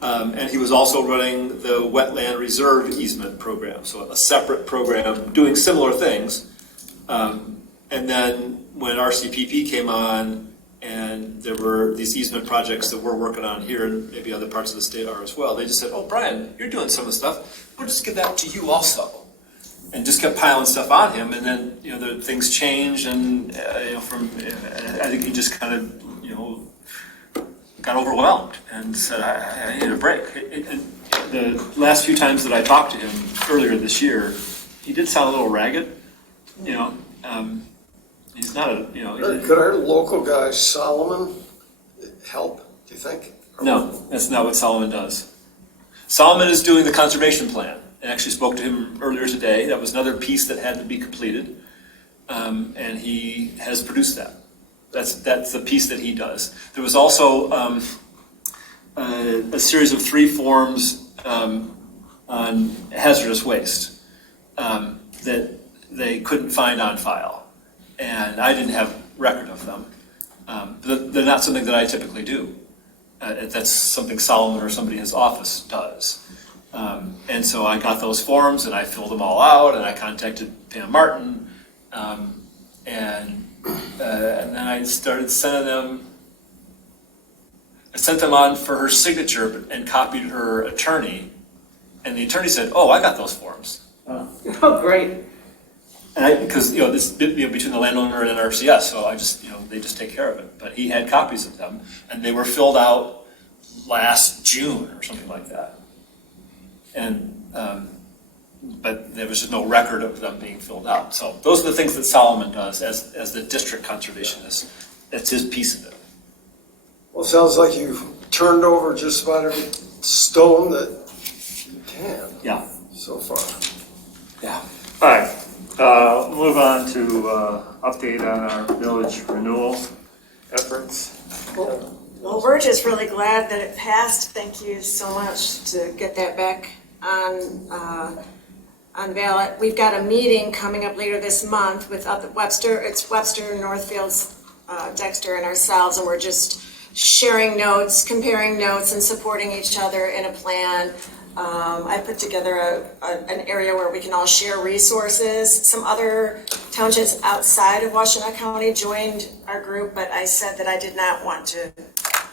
And he was also running the Wetland Reserve Easement Program, so a separate program doing similar things. And then when RCPP came on, and there were these easement projects that we're working on here, and maybe other parts of the state are as well, they just said, oh, Brian, you're doing some of the stuff, we'll just give that to you also. And just kept piling stuff on him, and then, the things changed, and, I think he just kind of, got overwhelmed and said, I need a break. And the last few times that I talked to him earlier this year, he did sound a little ragged, he's not a, Could our local guy Solomon help, do you think? No, that's not what Solomon does. Solomon is doing the conservation plan. I actually spoke to him earlier today. That was another piece that had to be completed, and he has produced that. That's the piece that he does. There was also a series of 3 forms on hazardous waste that they couldn't find on file, and I didn't have record of them. They're not something that I typically do. That's something Solomon or somebody in his office does. And so I got those forms and I filled them all out, and I contacted Pam Martin, and then I started sending them. I sent them on for her signature and copied her attorney, and the attorney said, "Oh, I got those forms." Oh, great. And because this between the landowner and NRCS, so I just they just take care of it. But he had copies of them, and they were filled out last June or something like that. And but there was just no record of them being filled out. So those are the things that Solomon does as the district conservationist. That's his piece of it. Well, it sounds like you've turned over just about every stone that you can. Yeah. So far. Yeah. All right, move on to update on our village renewal efforts. Well, we're just really glad that it passed. Thank you so much to get that back on ballot. We've got a meeting coming up later this month with Webster, Northfields, Dexter, and ourselves, and we're just sharing notes, comparing notes, and supporting each other in a plan. I put together an area where we can all share resources. Some other townships outside of Washtenaw County joined our group, but I said that I did not want to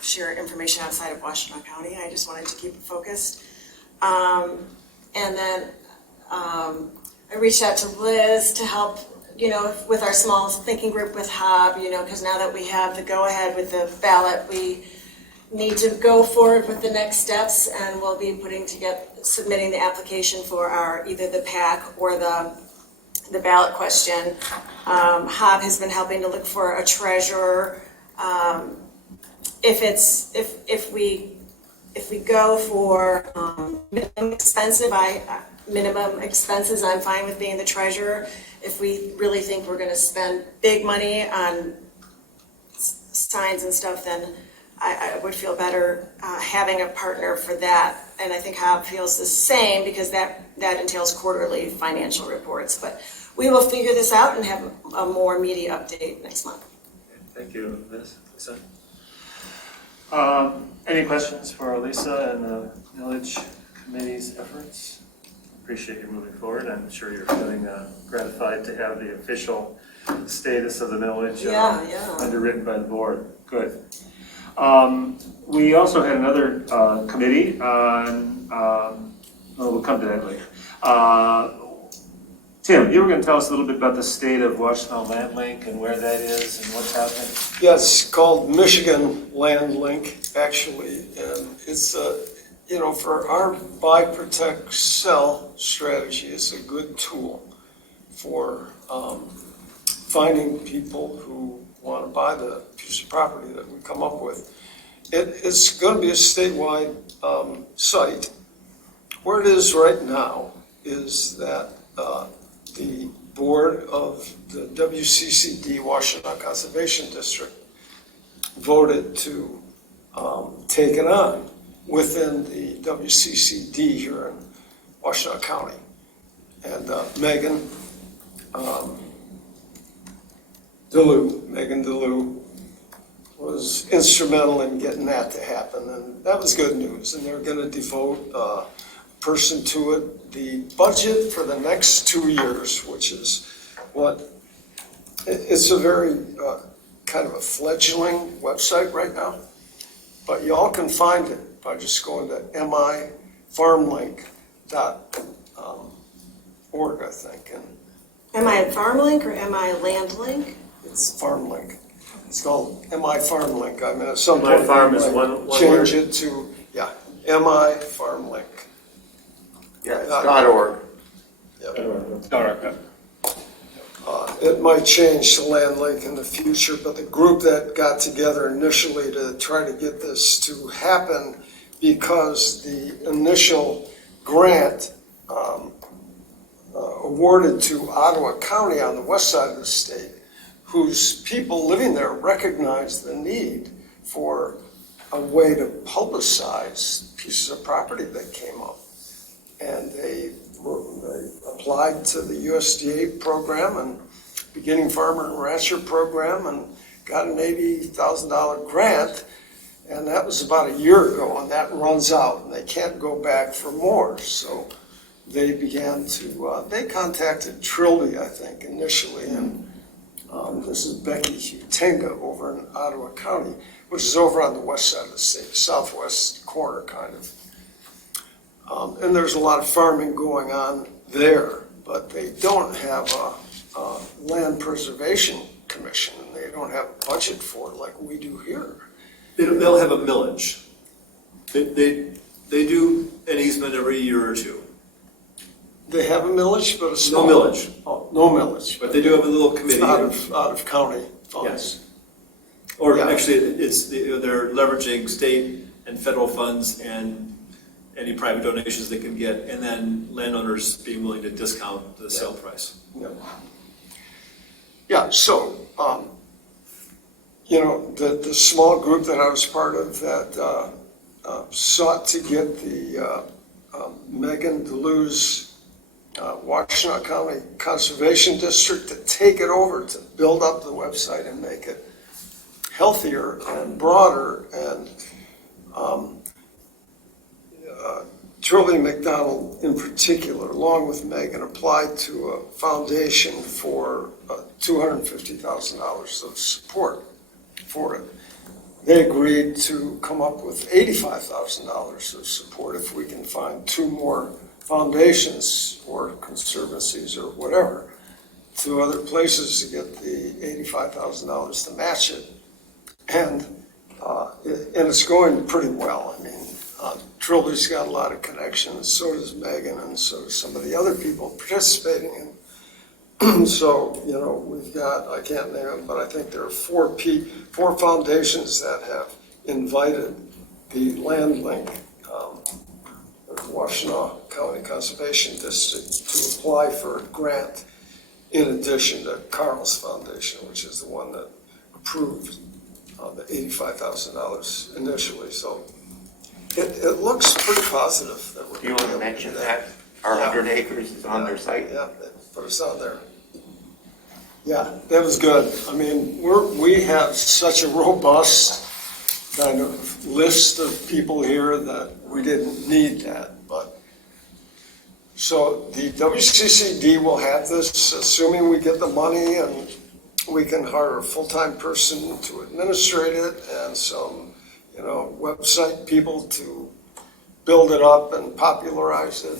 share information outside of Washtenaw County. I just wanted to keep it focused. And then I reached out to Liz to help you know, with our small thinking group with Hob, you know, because now that we have the go-ahead with the ballot, we need to go forward with the next steps, and we'll be submitting the application for either the PAC or the ballot question. Hob has been helping to look for a treasurer. If we go for minimum expenses, I'm fine with being the treasurer. If we really think we're gonna spend big money on signs and stuff, then I would feel better having a partner for that. And I think Hob feels the same, because that entails quarterly financial reports. But we will figure this out and have a more meaty update next month. Thank you, Liz. Lisa? Any questions for Lisa and the Village Committee's efforts? Appreciate you moving forward. I'm sure you're feeling gratified to have the official status of the village underwritten by the board. Good. We also had another committee on, we'll come to that later. Tim, you were going to tell us a little bit about the state of Washington Land Link and where that is and what's happening. Yeah, it's called Michigan Land Link, actually, and it's you know, for our buy, protect, sell strategy, it's a good tool for finding people who want to buy the piece of property that we come up with. It's going to be a statewide site. Where it is right now is that the board of the WCCD, Washington Conservation District, voted to take it on within the WCCD here in Washington County. And Megan DeLue was instrumental in getting that to happen, and that was good news. And they're going to devote a person to it. The budget for the next 2 years, which is it's a very kind of a fledgling website right now, but y'all can find it by just going to mifarmlink.org, I think. And Am I FarmLink or am I LandLink? it's FarmLink. It's called MI FarmLink. I mean, at some My point, farm we is might one change word? it to, MI FarmLink. Yeah, it's .org. It might change to LandLink in the future, but the group that got together initially to try to get this to happen, because the initial grant awarded to Ottawa County on the west side of the state, whose people living there recognized the need for a way to publicize pieces of property that came up. And they applied to the USDA program and Beginning Farmer and Rancher program and got an $80,000 grant. And that was about a year ago, and that runs out and they can't go back for more. So they began to, they contacted Trilby, I think, initially, and this is Becky Hutenga over in Ottawa County, which is over on the west side of the state, southwest corner kind of. And there's a lot of farming going on there, but they don't have a land preservation commission, and they don't have a budget for it like we do here. They'll have a millage. They do an easement every year or two. They have a millage, but a small. No millage. Oh, no millage. But they do have a little committee. It's out of county funds. Yes. Or Yeah. actually, they're leveraging state and federal funds and any private donations they can get, and then landowners being willing to discount the sale price. Yeah, so, the small group that I was part of that sought to get the Megan DeLue's Washington County Conservation District to take it over to build up the website and make it healthier and broader. And Trilby McDonald in particular, along with Megan, applied to a foundation for $250,000 of support for it. They agreed to come up with $85,000 of support if we can find 2 more foundations or conservancies or whatever to other places to get the $85,000 to match it. And it's going pretty well. I mean, Trilby's got a lot of connections, so does Megan, and so does some of the other people participating. And so, you know, we've got, I can't name them, but I think there are four foundations that have invited the Land Link, the Washtenaw County Conservation District, to apply for a grant in addition to Carl's Foundation, which is the one that approved the $85,000 initially. So it looks pretty positive that we're. Do you want to mention that our 100 acres is on their site? Yeah, they put us on there. Yeah, that was good. I mean, we have such a robust kind of list of people here that we didn't need that, but. So the WCCD will have this, assuming we get the money, and we can hire a full-time person to administrate it and some, you know, website people to build it up and popularize it.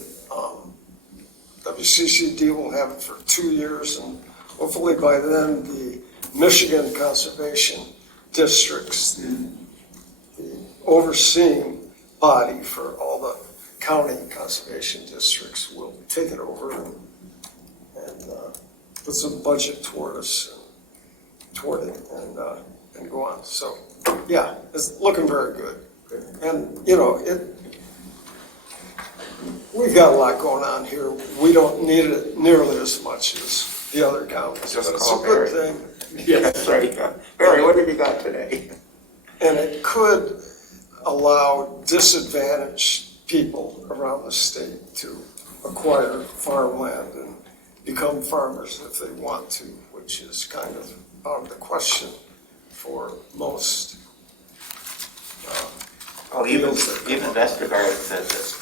WCCD will have it for 2 years, and hopefully by then the Michigan Conservation Districts, the overseeing body for all the county conservation districts, will take it over and put some budget toward it and go on. So yeah, it's looking very good. And you know, we've got a lot going on here. We don't need it nearly as much as the other counties, Just but it's call a good Barry. thing. Yeah, that's right. Barry, what have you got today? And it could allow disadvantaged people around the state to acquire farmland and become farmers if they want to, which is kind of out of the question for most. Well, even Vestergaard said that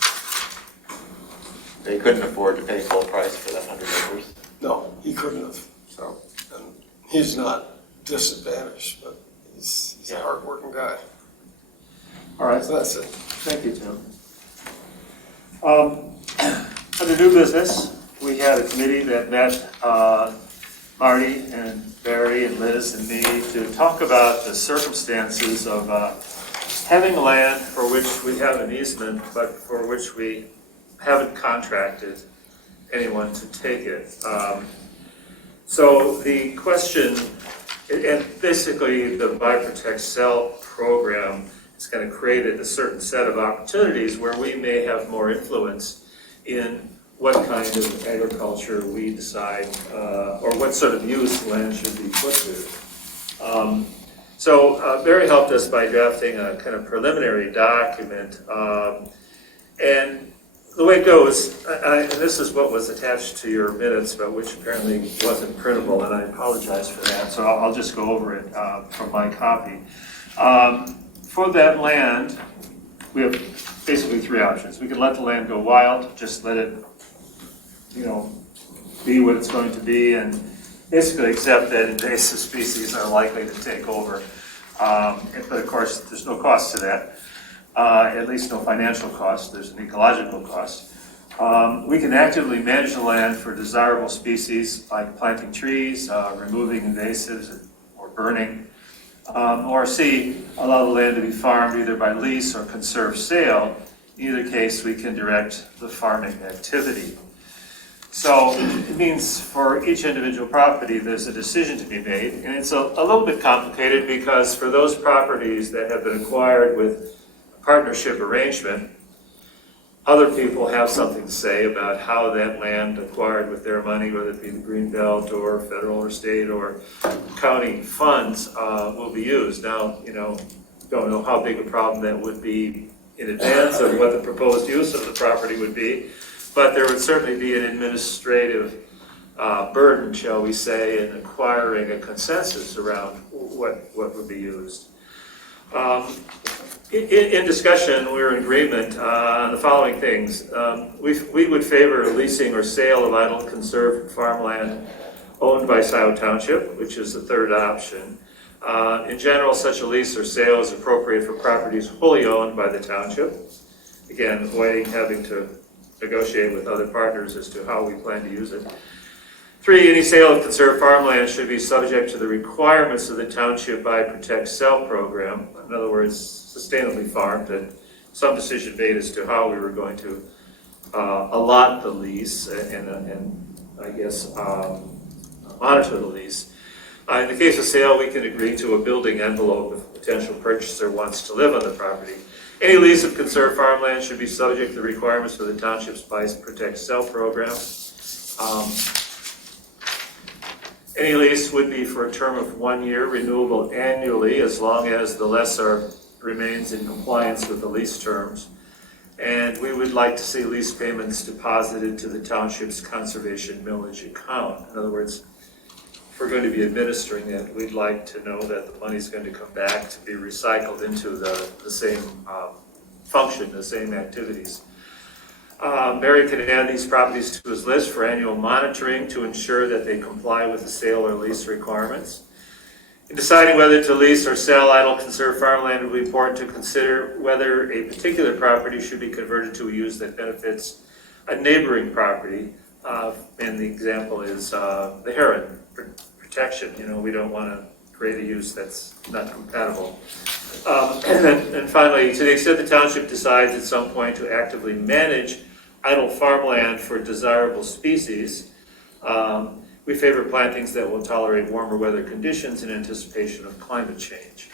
they couldn't afford to pay full price for that 100 acres. No, he couldn't have. So, and he's not disadvantaged, but he's a hardworking guy. All right, So that's it. thank you, Tim. Under new business, we had a committee that met Marty and Barry and Liz and me to talk about the circumstances of having land for which we have an easement, but for which we haven't contracted anyone to take it. So the question, and basically the Buy, Protect, Sell program is going to create a certain set of opportunities where we may have more influence in what kind of agriculture we decide, or what sort of use land should be put to. So Barry helped us by drafting a kind of preliminary document. And the way it goes, and this is what was attached to your minutes, but which apparently wasn't printable, and I apologize for that. So I'll just go over it from my copy. For that land, we have basically three options. We can let the land go wild, just let it, you know, be what it's going to be, and basically accept that invasive species are likely to take over. But of course, there's no cost to that, at least no financial cost. There's an ecological cost. We can actively manage the land for desirable species, like planting trees, removing invasives, or burning. Or C, allow the land to be farmed either by lease or conserved sale. In either case, we can direct the farming activity. So it means for each individual property, there's a decision to be made. And it's a little bit complicated because for those properties that have been acquired with a partnership arrangement, other people have something to say about how that land acquired with their money, whether it be the Greenbelt or federal or state or county funds, will be used. Now, you know, don't know how big a problem that would be in advance of what the proposed use of the property would be, but there would certainly be an administrative burden, shall we say, in acquiring a consensus around what would be used. In discussion, we were in agreement on the following things. We would favor leasing or sale of idle conserved farmland owned by Scio Township, which is the third option. In general, such a lease or sale is appropriate for properties wholly owned by the township. Again, avoiding having to negotiate with other partners as to how we plan to use it. 3, any sale of conserved farmland should be subject to the requirements of the Township Buy, Protect, Sell program. In other words, sustainably farmed, and some decision made as to how we were going to allot the lease and I guess monitor the lease. In the case of sale, we can agree to a building envelope if a potential purchaser wants to live on the property. Any lease of conserved farmland should be subject to the requirements of the Township's Buy, Protect, Sell program. Any lease would be for a term of 1 year, renewable annually, as long as the lessor remains in compliance with the lease terms. And we would like to see lease payments deposited to the Township's conservation millage account. In other words, if we're going to be administering it, we'd like to know that the money's going to come back to be recycled into the same function, the same activities. Barry can add these properties to his list for annual monitoring to ensure that they comply with the sale or lease requirements. In deciding whether to lease or sell idle conserved farmland, it would be important to consider whether a particular property should be converted to a use that benefits a neighboring property. And the example is the heron protection. You know, we don't want to create a use that's not compatible. And finally, to the extent the township decides at some point to actively manage idle farmland for desirable species, we favor plantings that will tolerate warmer weather conditions in anticipation of climate change.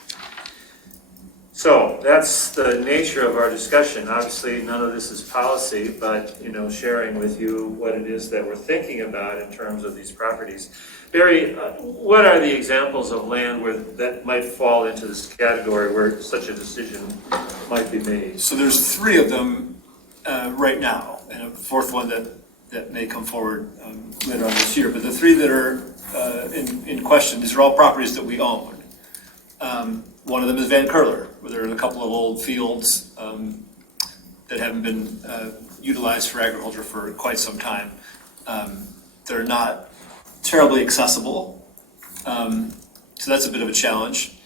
So that's the nature of our discussion. Obviously, none of this is policy, but sharing with you what it is that we're thinking about in terms of these properties. Barry, what are the examples of land that might fall into this category where such a decision might be made? So there's 3 of them right now, and a 4th one that may come forward later on this year. But the 3 that are in question, these are all properties that we own. One of them is Van Curler, where there are a couple of old fields that haven't been utilized for agriculture for quite some time. They're not terribly accessible, so that's a bit of a challenge.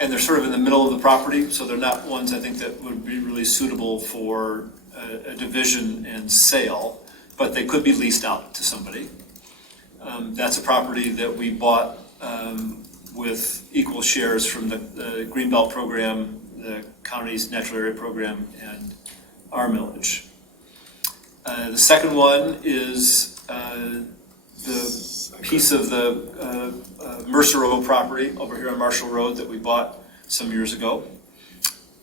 And they're sort of in the middle of the property, so they're not ones I think that would be really suitable for a division and sale, but they could be leased out to somebody. That's a property that we bought with equal shares from the Greenbelt program, the county's natural area program, and our millage. The second one is the piece of the Mercer Road property over here on Marshall Road that we bought some years ago.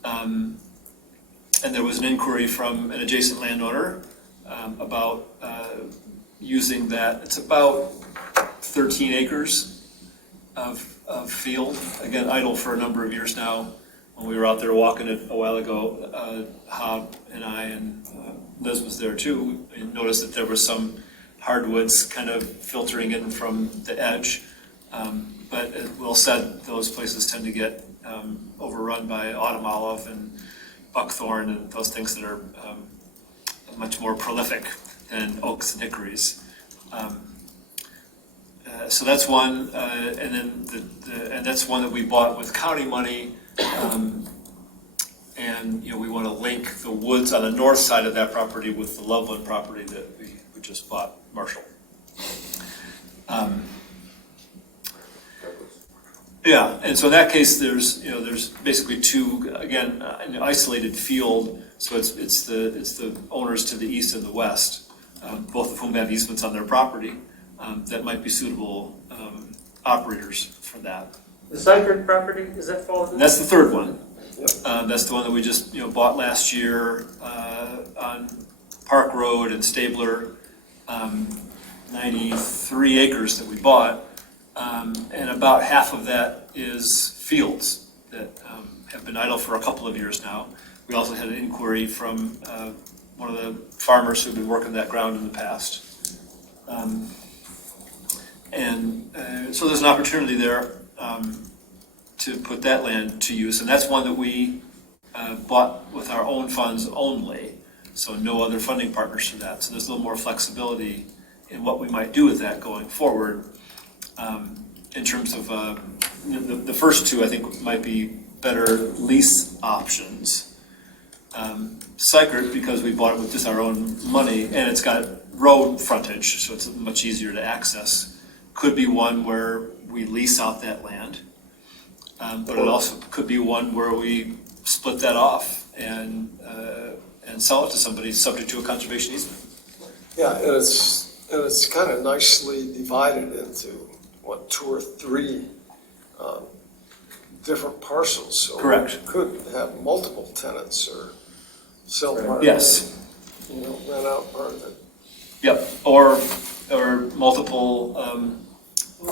And there was an inquiry from an adjacent landowner about using that. It's about 13 acres of field, again, idle for a number of years now. When we were out there walking it a while ago, Hob and I and Liz was there too, and noticed that there was some hardwoods kind of filtering in from the edge. But as Will said, those places tend to get overrun by autumn olive and buckthorn and those things that are much more prolific than oaks and hickories. So that's one, and then and that's one that we bought with county money. And we want to link the woods on the north side of that property with the Loveland property that we just bought, Marshall. Yeah, and so in that case, there's basically 2, again, an isolated field. So it's the owners to the east and the west, both of whom have easements on their property that might be suitable operators for that. The Seifert property, does that fall into That's the third one. That's the one that we just bought last year on Park Road and Stabler, 93 acres that we bought, and about half of that is fields that have been idle for a couple of years now. We also had an inquiry from one of the farmers who've been working that ground in the past. So there's an opportunity there to put that land to use, and that's one that we bought with our own funds only, so no other funding partners for that. So there's a little more flexibility in what we might do with that going forward. In terms of the first 2, I think might be better lease options. Sykert, because we bought it with just our own money, and it's got road frontage, so it's much easier to access. Could be one where we lease out that land, but it also could be one where we split that off and sell it to somebody subject to a conservation easement. Yeah, and it's kind of nicely divided into, what, 2 or 3 different parcels. So Correct. we could have multiple tenants or sell part of it. Yes. Rent out part of it. Yep, or multiple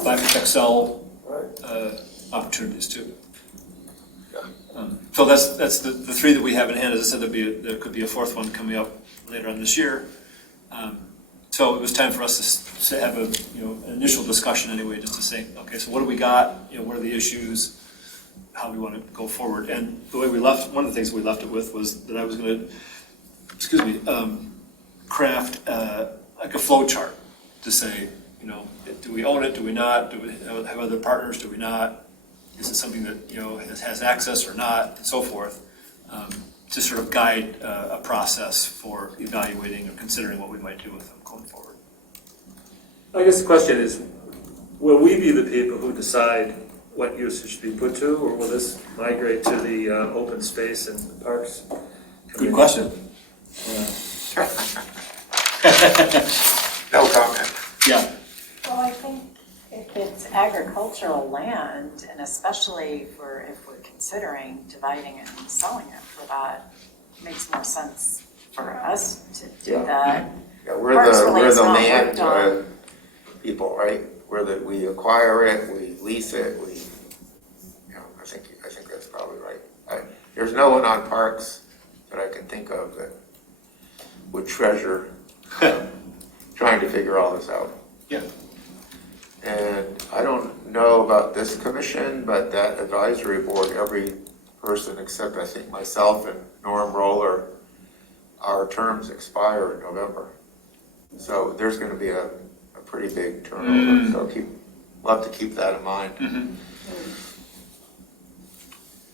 Black Excel Right. opportunities too. Yeah. So that's the 3 that we have in hand. As I said, there could be a 4th one coming up later on this year. So it was time for us to have an initial discussion anyway, just to say, okay, so what do we got? What are the issues? How we want to go forward? And the way we left, one of the things we left it with was that I was going to, craft like a flow chart to say, do we own it? Do we not? Do we have other partners? Do we not? Is it something that has access or not, and so forth, to sort of guide a process for evaluating or considering what we might do with them going forward. I guess the question is, will we be the people who decide what use it should be put to, or will this migrate to the open space and parks committee? Good question. No comment. Yeah. Well, I think if it's agricultural land, and especially if we're considering dividing it and selling it for that, it makes more sense for us to do that. Yeah, we're Parks the really is not land worked on. people, right? We acquire it, we lease it, I think that's probably right. There's no one on parks that I can think of that would treasure trying to figure all this out. Yeah. And I don't know about this commission, but that advisory board, every person except I think myself and Norm Roller, our terms expire in November. So there's going to be a pretty big turnover. So we'll have to keep that in mind. Mm-hmm.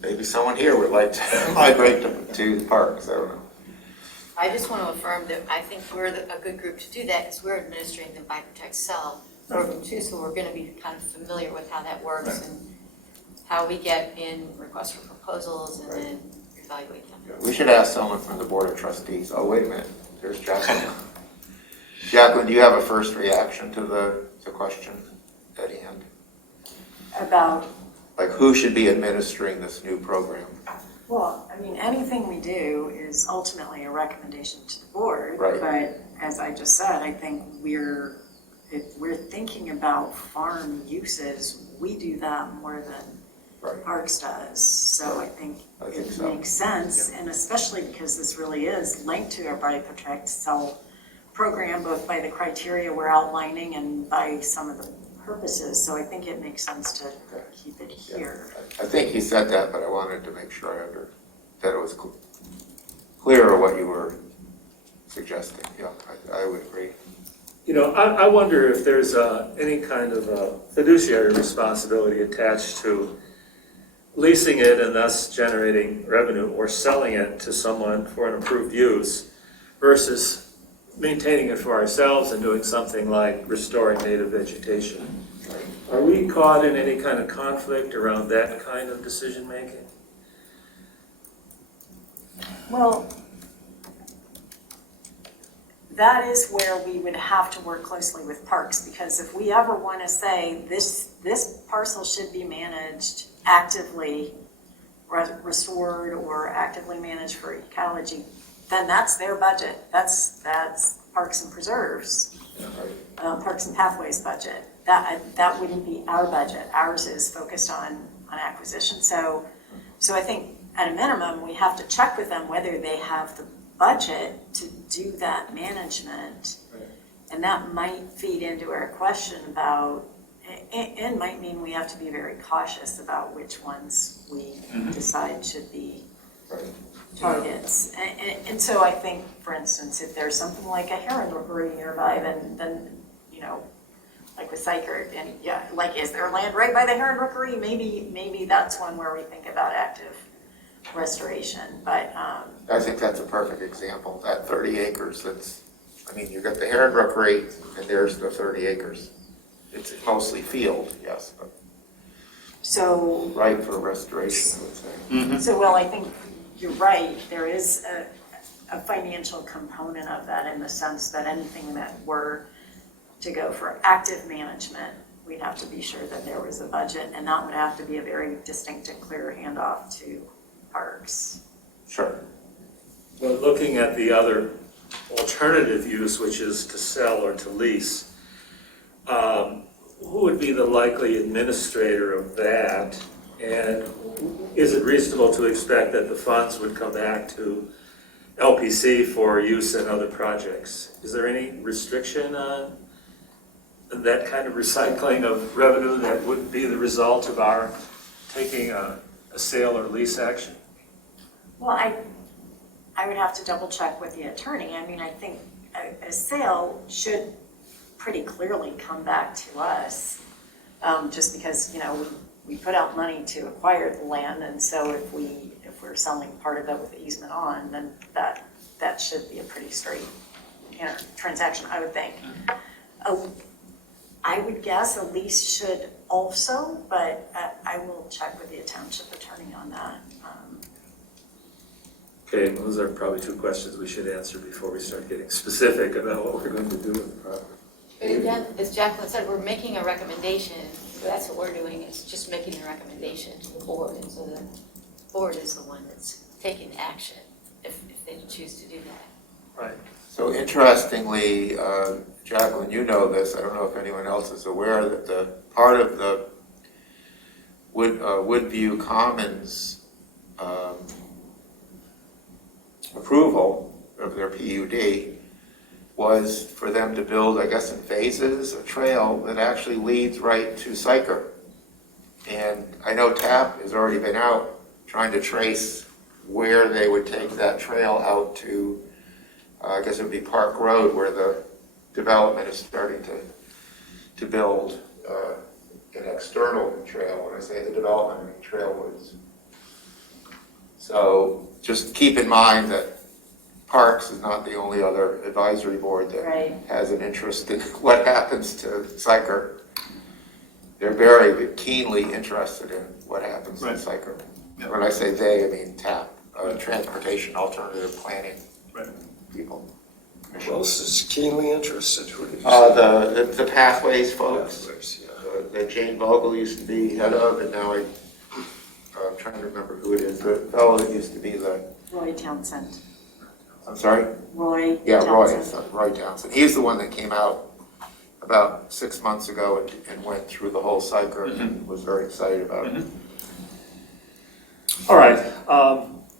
Maybe someone here would like to migrate to the parks. I don't know. I just want to affirm that I think we're a good group to do that because we're administering the Buy Protect Sell program too, so we're going to be kind of familiar with how that works and how we get in requests for proposals and then evaluate them. We should ask someone from the Board of Trustees. Oh, wait a minute. There's Jacqueline. Jacqueline, do you have a first reaction to the question at hand? About, Like, who should be administering this new program? well, I mean, anything we do is ultimately a recommendation to the board. Right. But as I just said, I think if we're thinking about farm uses, we do that more than Parks does. So I think it makes sense, and especially because this really is linked to our Buy Protect Sell program, both by the criteria we're outlining and by some of the purposes. So I think it makes sense to keep it here. I think he said that, but I wanted to make sure that it was clear what you were suggesting. Yeah, I would agree. I wonder if there's any kind of a fiduciary responsibility attached to leasing it and thus generating revenue, or selling it to someone for an approved use versus maintaining it for ourselves and doing something like restoring native vegetation. Are we caught in any kind of conflict around that kind of decision making? Well, that is where we would have to work closely with Parks, because if we ever want to say this parcel should be managed actively, restored or actively managed for ecology, then that's their budget. That's Parks and Preserves, Parks and Pathways budget. That wouldn't be our budget. Ours is focused on acquisition. So I think at a minimum, we have to check with them whether they have the budget to do that management. And that might feed into our question about, it might mean we have to be very cautious about which ones we decide should be targets. And so I think, for instance, if there's something like a heron rookery nearby, then like with Sykert, and like, is there land right by the heron rookery? Maybe that's one where we think about active restoration. But I think that's a perfect example. That 30 acres that's I mean, you've got the Heron Rookery, and there's the 30 acres. It's mostly field, yes, but So, right for restoration, I would say. so Will, I think you're right. There is a financial component of that in the sense that anything that were to go for active management, we'd have to be sure that there was a budget, and that would have to be a very distinct and clear handoff to parks. Sure. Well, looking at the other alternative use, which is to sell or to lease, who would be the likely administrator of that? And is it reasonable to expect that the funds would come back to LPC for use in other projects? Is there any restriction on that kind of recycling of revenue that would be the result of our taking a sale or lease action? Well, I would have to double check with the attorney. I mean, I think a sale should pretty clearly come back to us, just because, you know, we put out money to acquire the land, and so if we're selling part of it with the easement on, then that should be a pretty straight, you know, transaction, I would think. I would guess a lease should also, but I will check with the township attorney on that. Okay, those are probably two questions we should answer before we start getting specific about what we're going to do with the property. But again, as Jacqueline said, we're making a recommendation, so that's what we're doing, it's just making a recommendation to the board, and so the board is the one that's taking action if they choose to do that. Right. So interestingly, Jacqueline, you know this, I don't know if anyone else is aware, that the part of the Woodview Commons approval of their PUD was for them to build, I guess in phases, a trail that actually leads right to Syker. And I know TAP has already been out trying to trace where they would take that trail out to, I guess it would be Park Road, where the development is starting to build an external trail. When I say the development, I mean trailwoods. So just keep in mind that Parks is not the only other advisory board that Right. has an interest in what happens to Syker. They're very keenly interested in what happens to Syker. Yep. When I say they, I mean TAP, Transportation Alternative Planning Right. people. Who else is keenly interested? Who did you say? The Pathways folks, Pathways, yeah. that Jane Vogel used to be head of, and now I'm trying to remember who it is, the fellow that used to be Roy Townsend. I'm sorry? Roy Yeah, Townsend. Roy Townsend. He's the one that came out about 6 months ago and went through the whole cycle and was very excited about it. All right.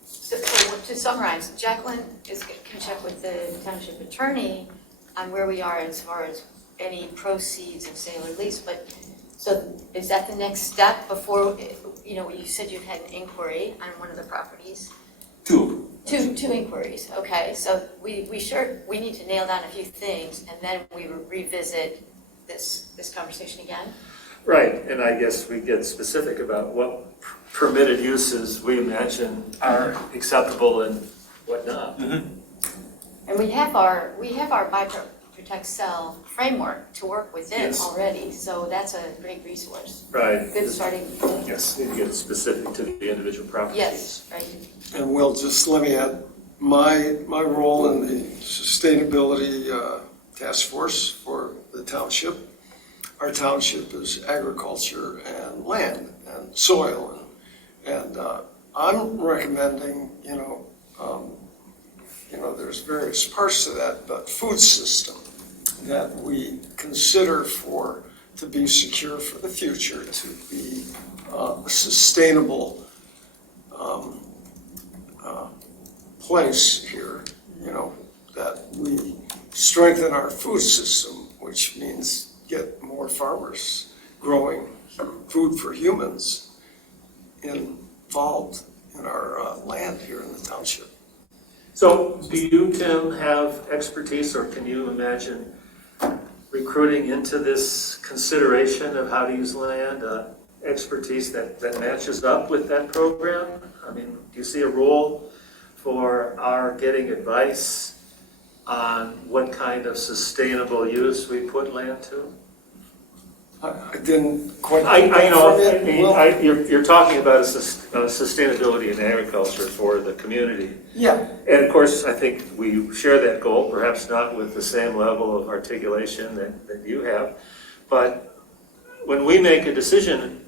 So to summarize, Jacqueline can check with the township attorney on where we are as far as any proceeds of sale or lease, but so is that the next step before, you know, you said you had an inquiry on one of the properties? Two. Two inquiries, okay, so we need to nail down a few things, and then we revisit this conversation again? Right, and I guess we get specific about what permitted uses we imagine are acceptable and whatnot. And we have our buy, protect, sell framework to work within Yes. already, so that's a great resource. Right. Good starting point. Yes, need to get specific to the individual properties. Yes, right. And Will, just let me add, my role in the sustainability task force for the township. Our township is agriculture and land and soil. And I'm recommending, there's various parts to that, but food system that we consider to be secure for the future, to be a sustainable place here, that we strengthen our food system, which means get more farmers growing food for humans involved in our land here in the township. So do you, Tim, have expertise, or can you imagine recruiting into this consideration of how to use land, expertise that matches up with that program? I mean, do you see a role for our getting advice on what kind of sustainable use we put land to? I didn't quite. I know, get that from you. you're talking about sustainability in agriculture for the community. Yeah, And of course, I think we share that goal, perhaps not with the same level of articulation that you have. But when we make a decision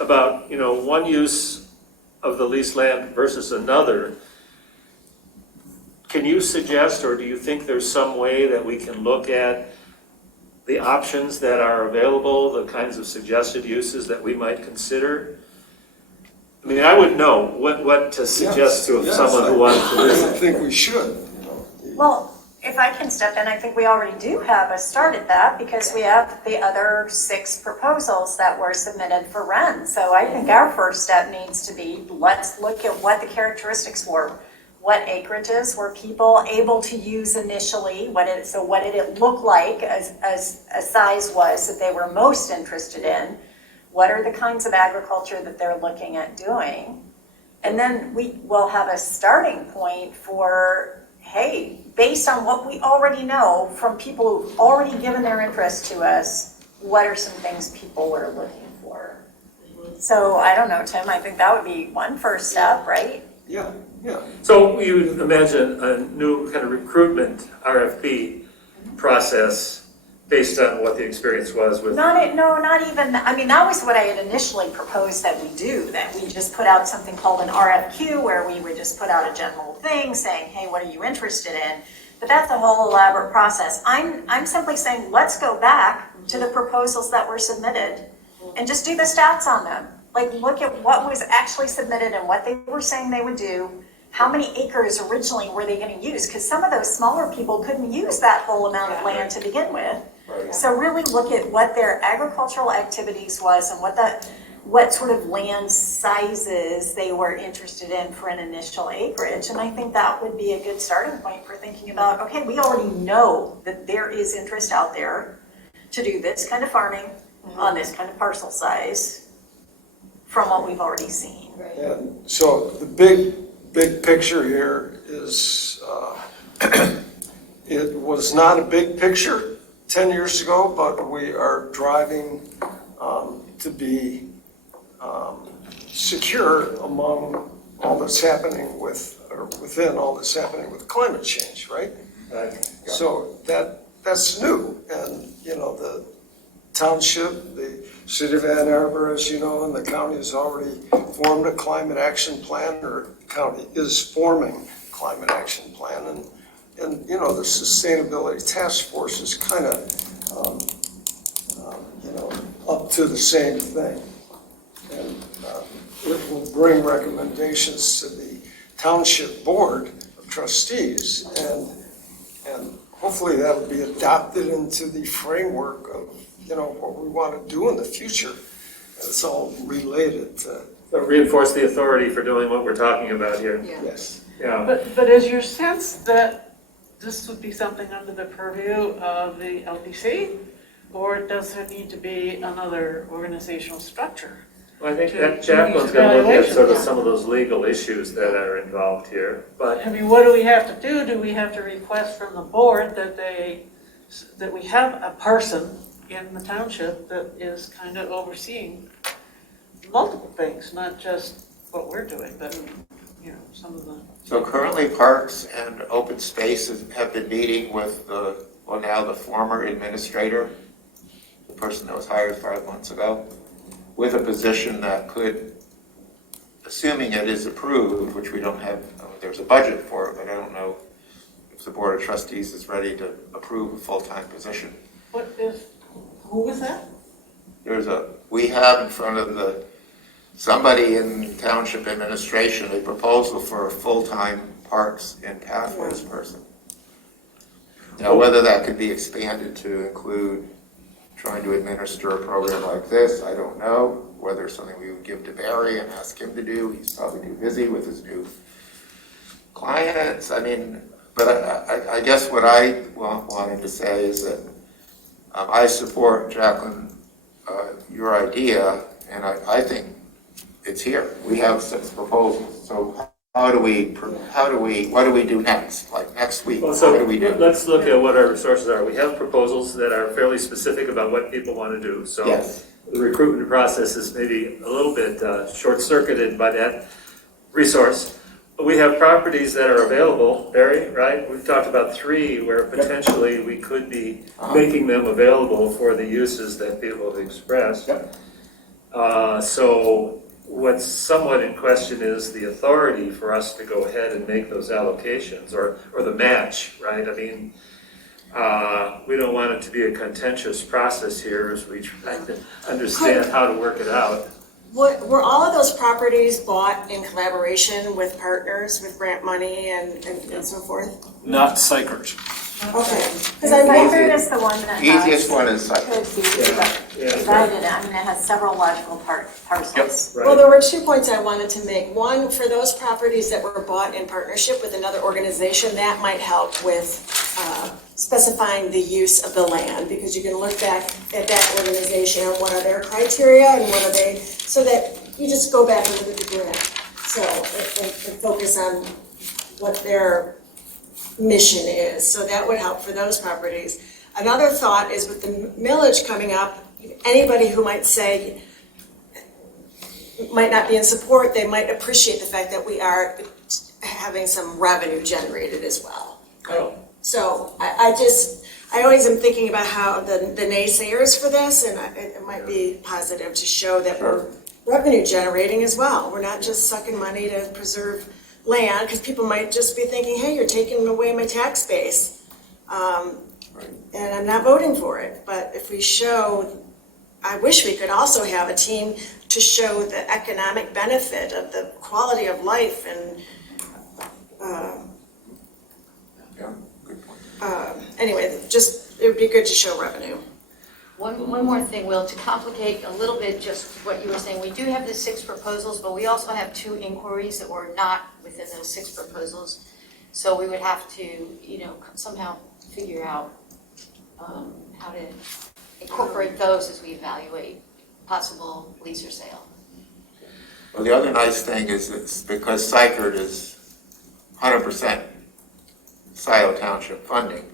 about, one use of the leased land versus another, can you suggest, or do you think there's some way that we can look at the options that are available, the kinds of suggested uses that we might consider? I mean, I would know what to suggest to yes, someone who wants to I visit. think we should, Well, if I can step in, I think we already do have a start at that because we have the other 6 proposals that were submitted for Ren. So I think our first step needs to be, let's look at what the characteristics were. What acreages were people able to use initially? What did it look like as a size was that they were most interested in? What are the kinds of agriculture that they're looking at doing? And then we will have a starting point for, hey, based on what we already know from people who've already given their interest to us, what are some things people were looking for? So I don't know, Tim, I think that would be one first step, right? yeah. So you would imagine a new kind of recruitment RFP process based on what the experience was with. Not even, I mean, that was what I had initially proposed that we do, that we just put out something called an RFQ where we would just put out a general thing saying, hey, what are you interested in? But that's a whole elaborate process. I'm simply saying, let's go back to the proposals that were submitted and just do the stats on them. Like, look at what was actually submitted and what they were saying they would do. How many acres originally were they going to use? Because some of those smaller people couldn't use that whole amount of land to begin with. Right. So really look at what their agricultural activities was and what sort of land sizes they were interested in for an initial acreage. And I think that would be a good starting point for thinking about, okay, we already know that there is interest out there to do this kind of farming on this kind of parcel size from what we've already seen. And so the big picture here is, it was not a big picture 10 years ago, but we are driving to be secure among all that's happening within all that's happening with climate change, right? So that's new, and the township, the city of Ann Arbor, as you know, and the county has already formed a climate action plan, or the county is forming a climate action plan, and the sustainability task force is kind of up to the same thing, and it will bring recommendations to the township board of trustees, and hopefully that will be adopted into the framework of what we want to do in the future. It's all related to. So reinforce the authority for doing what we're talking about here. Yes. Yeah. But is your sense that this would be something under the purview of the LPC? Or does there need to be another organizational structure? Well, I think to that do Jacqueline's these going to look at evaluations? sort of some of those legal issues that are involved here. But I mean, what do we have to do? Do we have to request from the board that we have a person in the township that is kind of overseeing multiple things, not just what we're doing, but, some of the. So currently Parks and Open Spaces have been meeting with now the former administrator, the person that was hired 5 months ago, with a position that could, assuming it is approved, which we don't have, there's a budget for it, but I don't know if the Board of Trustees is ready to approve a full-time position. Who was that? We have in front of somebody in Township administration, a proposal for a full-time Parks and Pathways person. Now, whether that could be expanded to include trying to administer a program like this, I don't know. Whether it's something we would give to Barry and ask him to do, he's probably too busy with his new clients. I mean, but I guess what I wanted to say is that I support, Jacqueline, your idea, and I think it's here. We have 6 proposals. So what do we do next? Like next week, Well, what so do we do? let's look at what our resources are. We have proposals that are fairly specific about what people want to do. So Yes. the recruitment process is maybe a little bit short-circuited by that resource. But we have properties that are available, Barry, right? We've talked about 3 where potentially we could be making them available for the uses that people have expressed. So what's somewhat in question is the authority for us to go ahead and make those allocations or the match, right? I mean, we don't want it to be a contentious process here as we try to understand how to work it out. Were all of those properties bought in collaboration with partners, with grant money and so forth? Not psychers. Okay, because I might, Cypress is the one that Easiest one is like, could be divided, I mean, it has several logical parcels. well, there were 2 points I wanted to make. One, for those properties that were bought in partnership with another organization, that might help with specifying the use of the land, because you can look back at that organization and what are their criteria and what are they, so that you just go back and look at the grant. So, and focus on what their mission is. So that would help for those properties. Another thought is with the millage coming up, anybody who might say, might not be in support, they might appreciate the fact that we are having some revenue generated as well. Oh. So I always am thinking about how the naysayers for this, and it might be positive to show that we're revenue generating as well. We're not just sucking money to preserve land, because people might just be thinking, hey, you're taking away my tax base, and I'm not voting for it. But if we show, I wish we could also have a team to show the economic benefit of the quality of life and good point. anyway, just, it would be good to show revenue. One more thing, Will, to complicate a little bit just what you were saying, we do have the 6 proposals, but we also have 2 inquiries that were not within those 6 proposals. So we would have to, somehow figure out how to incorporate those as we evaluate possible lease or sale. Well, the other nice thing is it's because Sychard is 100% Scio Township funding.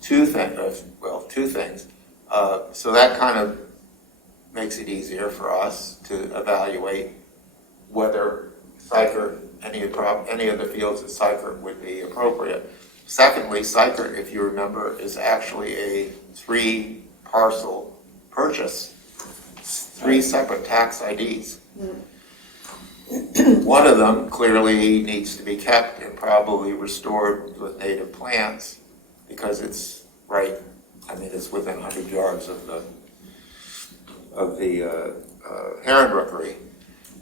Two things. So that kind of makes it easier for us to evaluate whether Sychard, any of the fields at Sychard would be appropriate. Secondly, Sychard, if you remember, is actually a 3-parcel purchase, 3 separate tax IDs. One of them clearly needs to be kept and probably restored with native plants because it's it's within 100 yards of the heron rookery.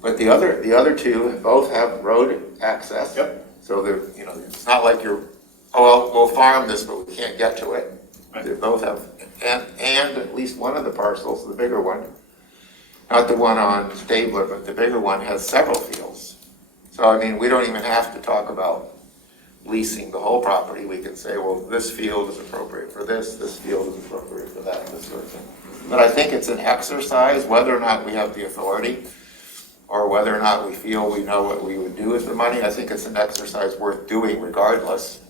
But the other 2 both have road access. Yep. So they're, it's not like we'll farm this, but we can't get to it. Right. They both have, and at least one of the parcels, the bigger one, not the one on Stabler, but the bigger one has several fields. So, we don't even have to talk about leasing the whole property. We can say, well, this field is appropriate for this field is appropriate for that, this sort of thing. But I think it's an exercise, whether or not we have the authority, or whether or not we feel we know what we would do with the money. I think it's an exercise worth doing regardless.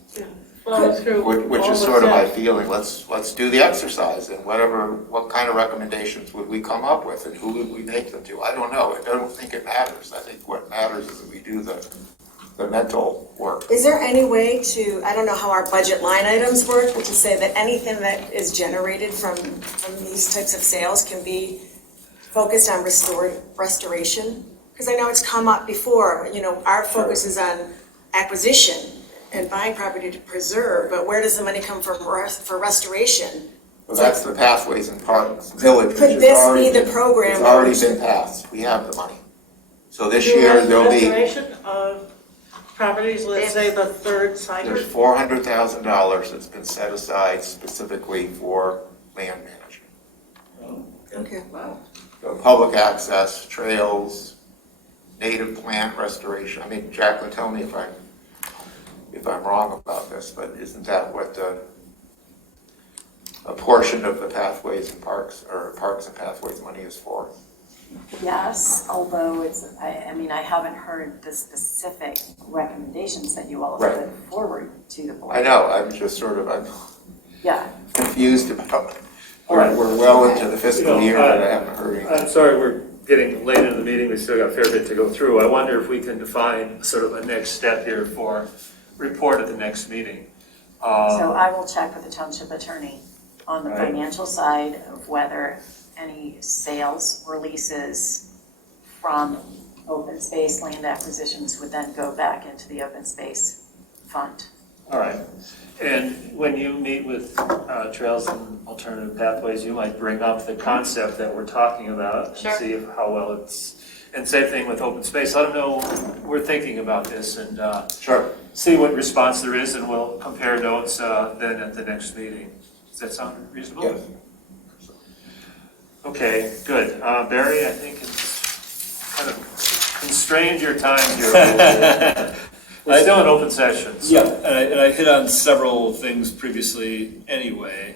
Well, through Which all is the sort of my steps. feeling. Let's do the exercise, and what kind of recommendations would we come up with, and who would we make them to? I don't know. I don't think it matters. I think what matters is that we do the mental work. Is there any way to, I don't know how our budget line items work, but to say that anything that is generated from these types of sales can be focused on restoration? Because I know it's come up before, our focus is on acquisition and buying property to preserve, but where does the money come from for restoration? Well, that's the Pathways and Parks Village. Could this be the program? It's already been passed. We have the money. So this Do year, there'll be, restoration of properties, let's say the 3rd cycle. there's $400,000 that's been set aside specifically for land management. Okay. So public access, trails, native plant restoration. Jacqueline, tell me if I'm wrong about this, but isn't that what a portion of the Pathways and Parks, or Parks and Pathways money is for? yes, although I mean, I haven't heard the specific recommendations that you all have Right. put forward to the board. I know, I'm just I'm Yeah, confused about, All right. we're well into the fiscal year, but I haven't heard anything. I'm sorry, we're getting late into the meeting, we still got a fair bit to go through. I wonder if we can define sort of a next step here for report at the next meeting. so I will check with the township attorney on the Right. financial side of whether any sales or leases from open space land acquisitions would then go back into the open space fund. All right, and when you meet with Trails and Alternative Pathways, you might bring up the concept that we're talking about. Sure. And see how well it's, and same thing with open space, let them know we're thinking about this and Sure. see what response there is, and we'll compare notes then at the next meeting. Does that sound reasonable? Yes. Okay, good. Barry, I think it's kind of constrained your time here a little bit. We're still in open session. So. Yeah, and I hit on several things previously anyway.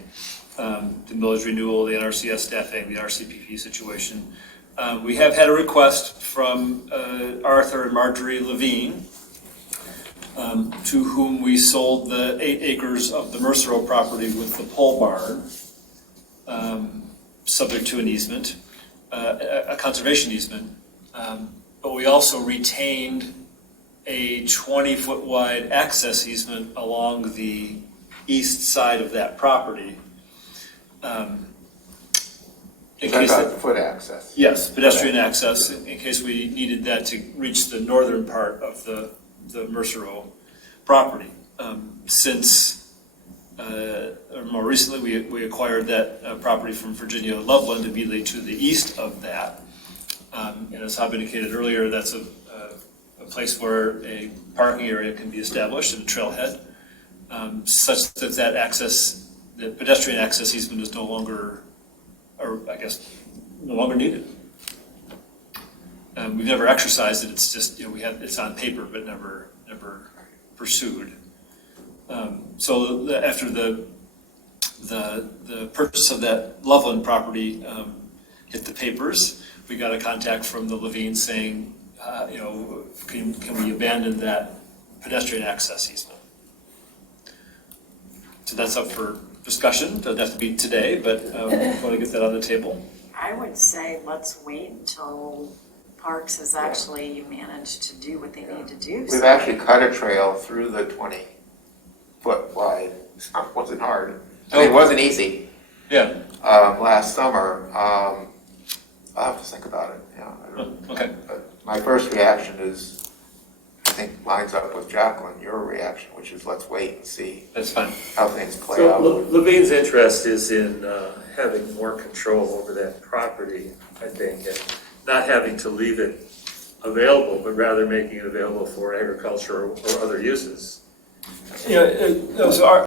The millage renewal, the NRCS staffing, the RCPP situation. We have had a request from Arthur and Marjorie Levine, to whom we sold the 8 acres of the Mercero property with the pole barn, subject to an easement, a conservation easement. But we also retained a 20-foot wide access easement along the east side of that property. In case About foot access. Yes, pedestrian access, in case we needed that to reach the northern part of the Mercero property. Since, or more recently, we acquired that property from Virginia Loveland immediately to the east of that. And as Hub indicated earlier, that's a place where a parking area can be established and a trailhead, such that that access, the pedestrian access easement is no longer, or I guess, no longer needed. We've never exercised it. It's just, it's on paper, but never pursued. So after the purchase of that Loveland property hit the papers, we got a contact from the Levine saying, can we abandon that pedestrian access easement? So that's up for discussion. Doesn't have to be today, but want to get that on the table. I would say let's wait until Parks has actually managed to do what they need to do. We've actually cut a trail through the 20-foot wide. It wasn't hard. I mean, it wasn't easy. Yeah. Last summer. I'll have to think about it. Yeah. I don't, Okay. But my first reaction is, I think, lines up with Jacqueline, your reaction, which is let's wait and see That's fine. how things play So out. Levine's interest is in having more control over that property, I think, and not having to leave it available, but rather making it available for agriculture or other uses. So